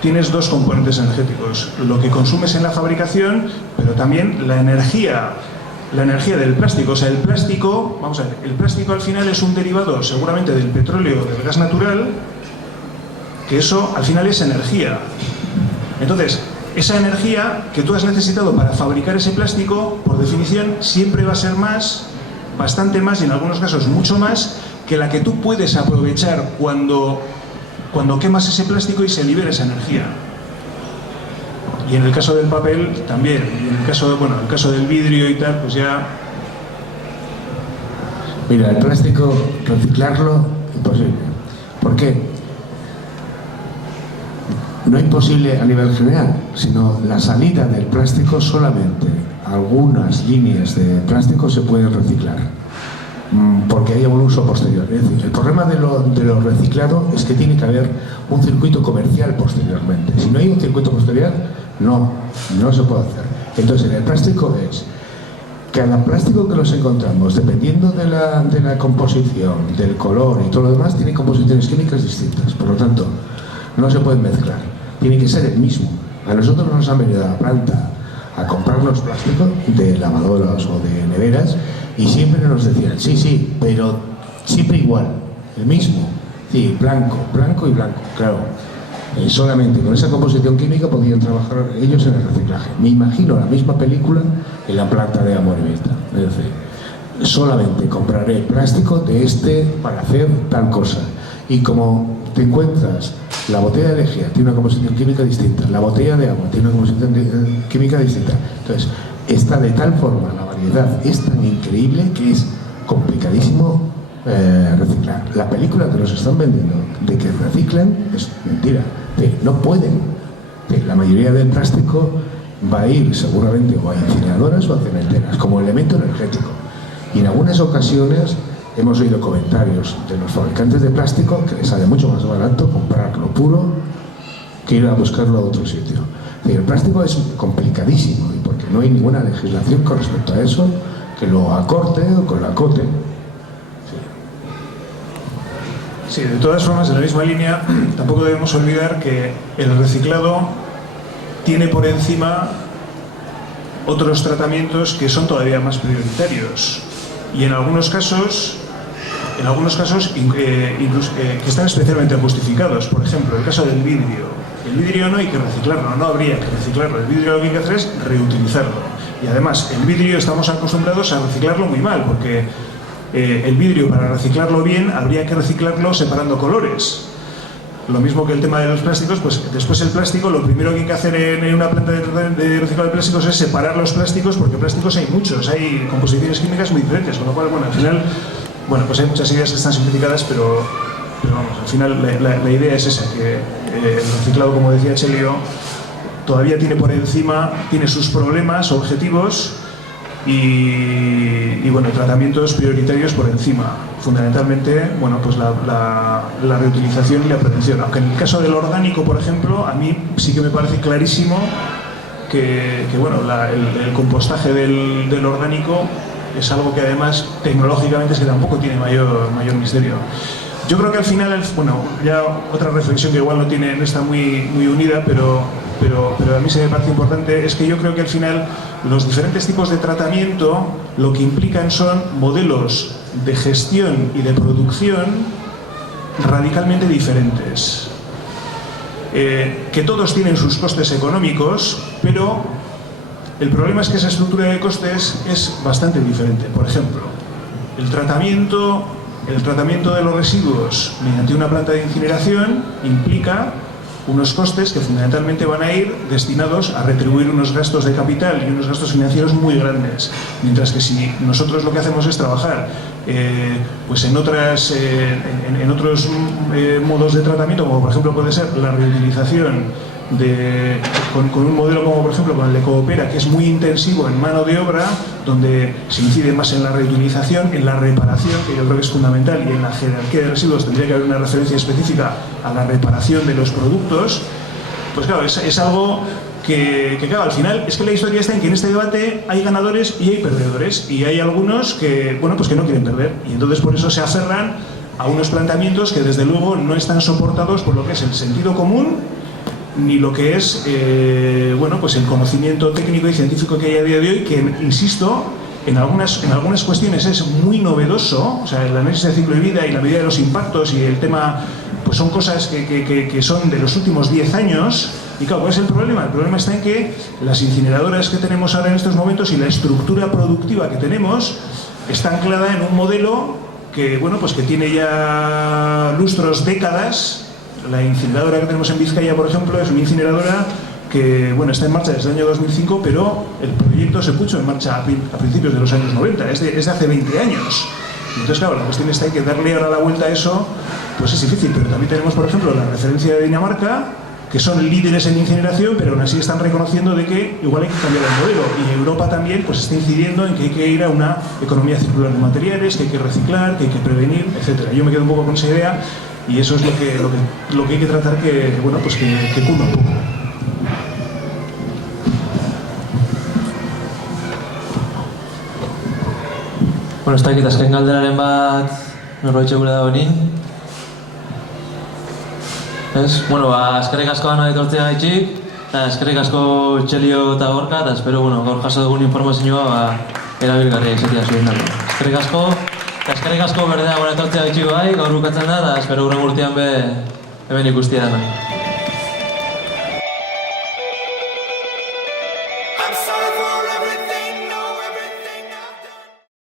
tienes dos componentes energéticos, lo que consumes en la fabricación, pero también la energía del plástico. O sea, el plástico, vamos a ver, el plástico al final es un derivado seguramente del petróleo, del gas natural, que eso al final es energía. Entonces, esa energía que tú has necesitado para fabricar ese plástico, por definición, siempre va a ser más, bastante más, y en algunos casos mucho más, que la que tú puedes aprovechar cuando quemas ese plástico y se libera esa energía. Y en el caso del papel también, y en el caso del vidrio y tal, pues ya... Mira, el plástico, reciclarlo, imposible. ¿Por qué? No imposible a nivel general, sino la salida del plástico, solamente algunas líneas de plástico se pueden reciclar, porque hay un uso posterior. Es decir, el problema de lo reciclado es que tiene que haber un circuito comercial posteriormente. Si no hay un circuito posterior, no se puede hacer. Entonces, en el plástico es cada plástico que nos encontramos, dependiendo de la composición, del color y todo lo demás, tiene composiciones químicas distintas. Por lo tanto, no se pueden mezclar. Tiene que ser el mismo. A nosotros nos han venido a la planta a comprarnos plástico de lavadoras o de neveras y siempre nos decían, sí, pero siempre igual, el mismo. Sí, blanco y blanco, claro. Solamente con esa composición química podían trabajar ellos en el reciclaje. Me imagino la misma película en la planta de Amor y Vista. Es decir, solamente compraré plástico de para hacer tal cosa. Y como te encuentras, la botella de lejía tiene una composición química distinta, la botella de agua tiene una composición química distinta. Entonces, está de tal forma, la variedad es tan increíble que es complicadísimo reciclar. La película que nos están vendiendo de que reciclan es mentira. No pueden. La mayoría del plástico va a ir seguramente o a incineradoras o a cementeras como elemento energético. Y en algunas ocasiones hemos oído comentarios de los fabricantes de plástico que les sale mucho más barato comprarlo puro que ir a buscarlo a otro sitio. El plástico es complicadísimo y porque no hay ninguna legislación con respecto a eso que lo acorte o que lo acote. Sí, de todas formas, en la misma línea, tampoco debemos olvidar que el reciclado tiene por encima otros tratamientos que son todavía más prioritarios y en algunos casos incluso que están especialmente justificados. Por ejemplo, el caso del vidrio. El vidrio no hay que reciclarlo, no habría que reciclarlo. El vidrio lo que hay que hacer es reutilizarlo. Y además, el vidrio estamos acostumbrados a reciclarlo muy mal, porque el vidrio, para reciclarlo bien, habría que reciclarlo separando colores. Lo mismo que el tema de los plásticos, pues después el plástico, lo primero que hay que hacer en una planta de reciclado de plásticos es separar los plásticos, porque plásticos hay muchos, hay composiciones químicas muy diferentes, con lo cual, bueno, al final, pues hay muchas ideas que están simplificadas, pero vamos, al final la idea es esa, que el reciclado, como decía Chelio, todavía tiene por encima, tiene sus problemas objetivos, y bueno, tratamientos prioritarios por encima. Fundamentalmente, bueno, pues la reutilización y la prevención. Aunque en el caso del orgánico, por ejemplo, a mí sí que me parece clarísimo que bueno, el compostaje del orgánico es algo que además tecnológicamente es que tampoco tiene mayor misterio. Yo creo que al final, bueno, ya otra reflexión que igual no está muy unida, pero a mí se me parece importante, es que yo creo que al final los diferentes tipos de tratamiento lo que implican son modelos de gestión y de producción radicalmente diferentes. Que todos tienen sus costes económicos, pero el problema es que esa estructura de costes es bastante diferente. Por ejemplo, el tratamiento de los residuos mediante una planta de incineración implica unos costes que fundamentalmente van a ir destinados a retribuir unos gastos de capital y unos gastos financieros muy grandes, mientras que si nosotros lo que hacemos es trabajar pues en otros modos de tratamiento, como por ejemplo puede ser la reutilización con un modelo como por ejemplo con el de Coopera, que es muy intensivo en mano de obra, donde se incide más en la reutilización, en la reparación, que yo creo que es fundamental, y en la jerarquía de residuos tendría que haber una referencia específica a la reparación de los productos. Pues claro, es algo que claro, al final es que la historia está en que en este debate hay ganadores y hay perdedores, y hay algunos que, bueno, pues que no quieren perder, y entonces por eso se aferran a unos planteamientos que desde luego no están soportados por lo que es el sentido común, ni lo que es bueno, pues el conocimiento técnico y científico que hay a día de hoy, que, insisto, en algunas cuestiones es muy novedoso. O sea, el análisis de ciclo de vida y la medida de los impactos y el tema, pues son cosas que son de los últimos 10 años. Y claro, ¿cuál es el problema? El problema está en que las incineradoras que tenemos ahora en estos momentos y la estructura productiva que tenemos está anclada en un modelo que, bueno, pues que tiene ya lustros, décadas. La incineradora que tenemos en Vizcaya, por ejemplo, es una incineradora que, bueno, está en marcha desde el año 2005, pero el proyecto se puso en marcha a principios de los años 90, es de hace 20 años. Entonces, claro, la cuestión está, hay que darle ahora la vuelta a eso, pues es difícil. Pero también tenemos, por ejemplo, la referencia de Dinamarca, que son líderes en incineración, pero aún así están reconociendo de que igual hay que cambiar el modelo. Y Europa también pues está incidiendo en que hay que ir a una economía circular de materiales, que hay que reciclar, que hay que prevenir, etc. Yo me quedo un poco con esa idea. Y eso es lo que hay que tratar que, bueno, pues que cunda un poco. Bueno, ez dakit azken galderaren bat norbait gure dago ni. Ez? Bueno, eskerrik asko Ana etortzea gaitxik, eta eskerrik asko Txelio eta Gorka, eta espero, bueno, gaur jaso dugun informazioa erabilgarria izatea zuen dago. Eskerrik asko. Eta eskerrik asko Berdea gure etortzea gaitxiko bai, gaur bukatzen da, eta espero gure urtean hemen ikustia dena.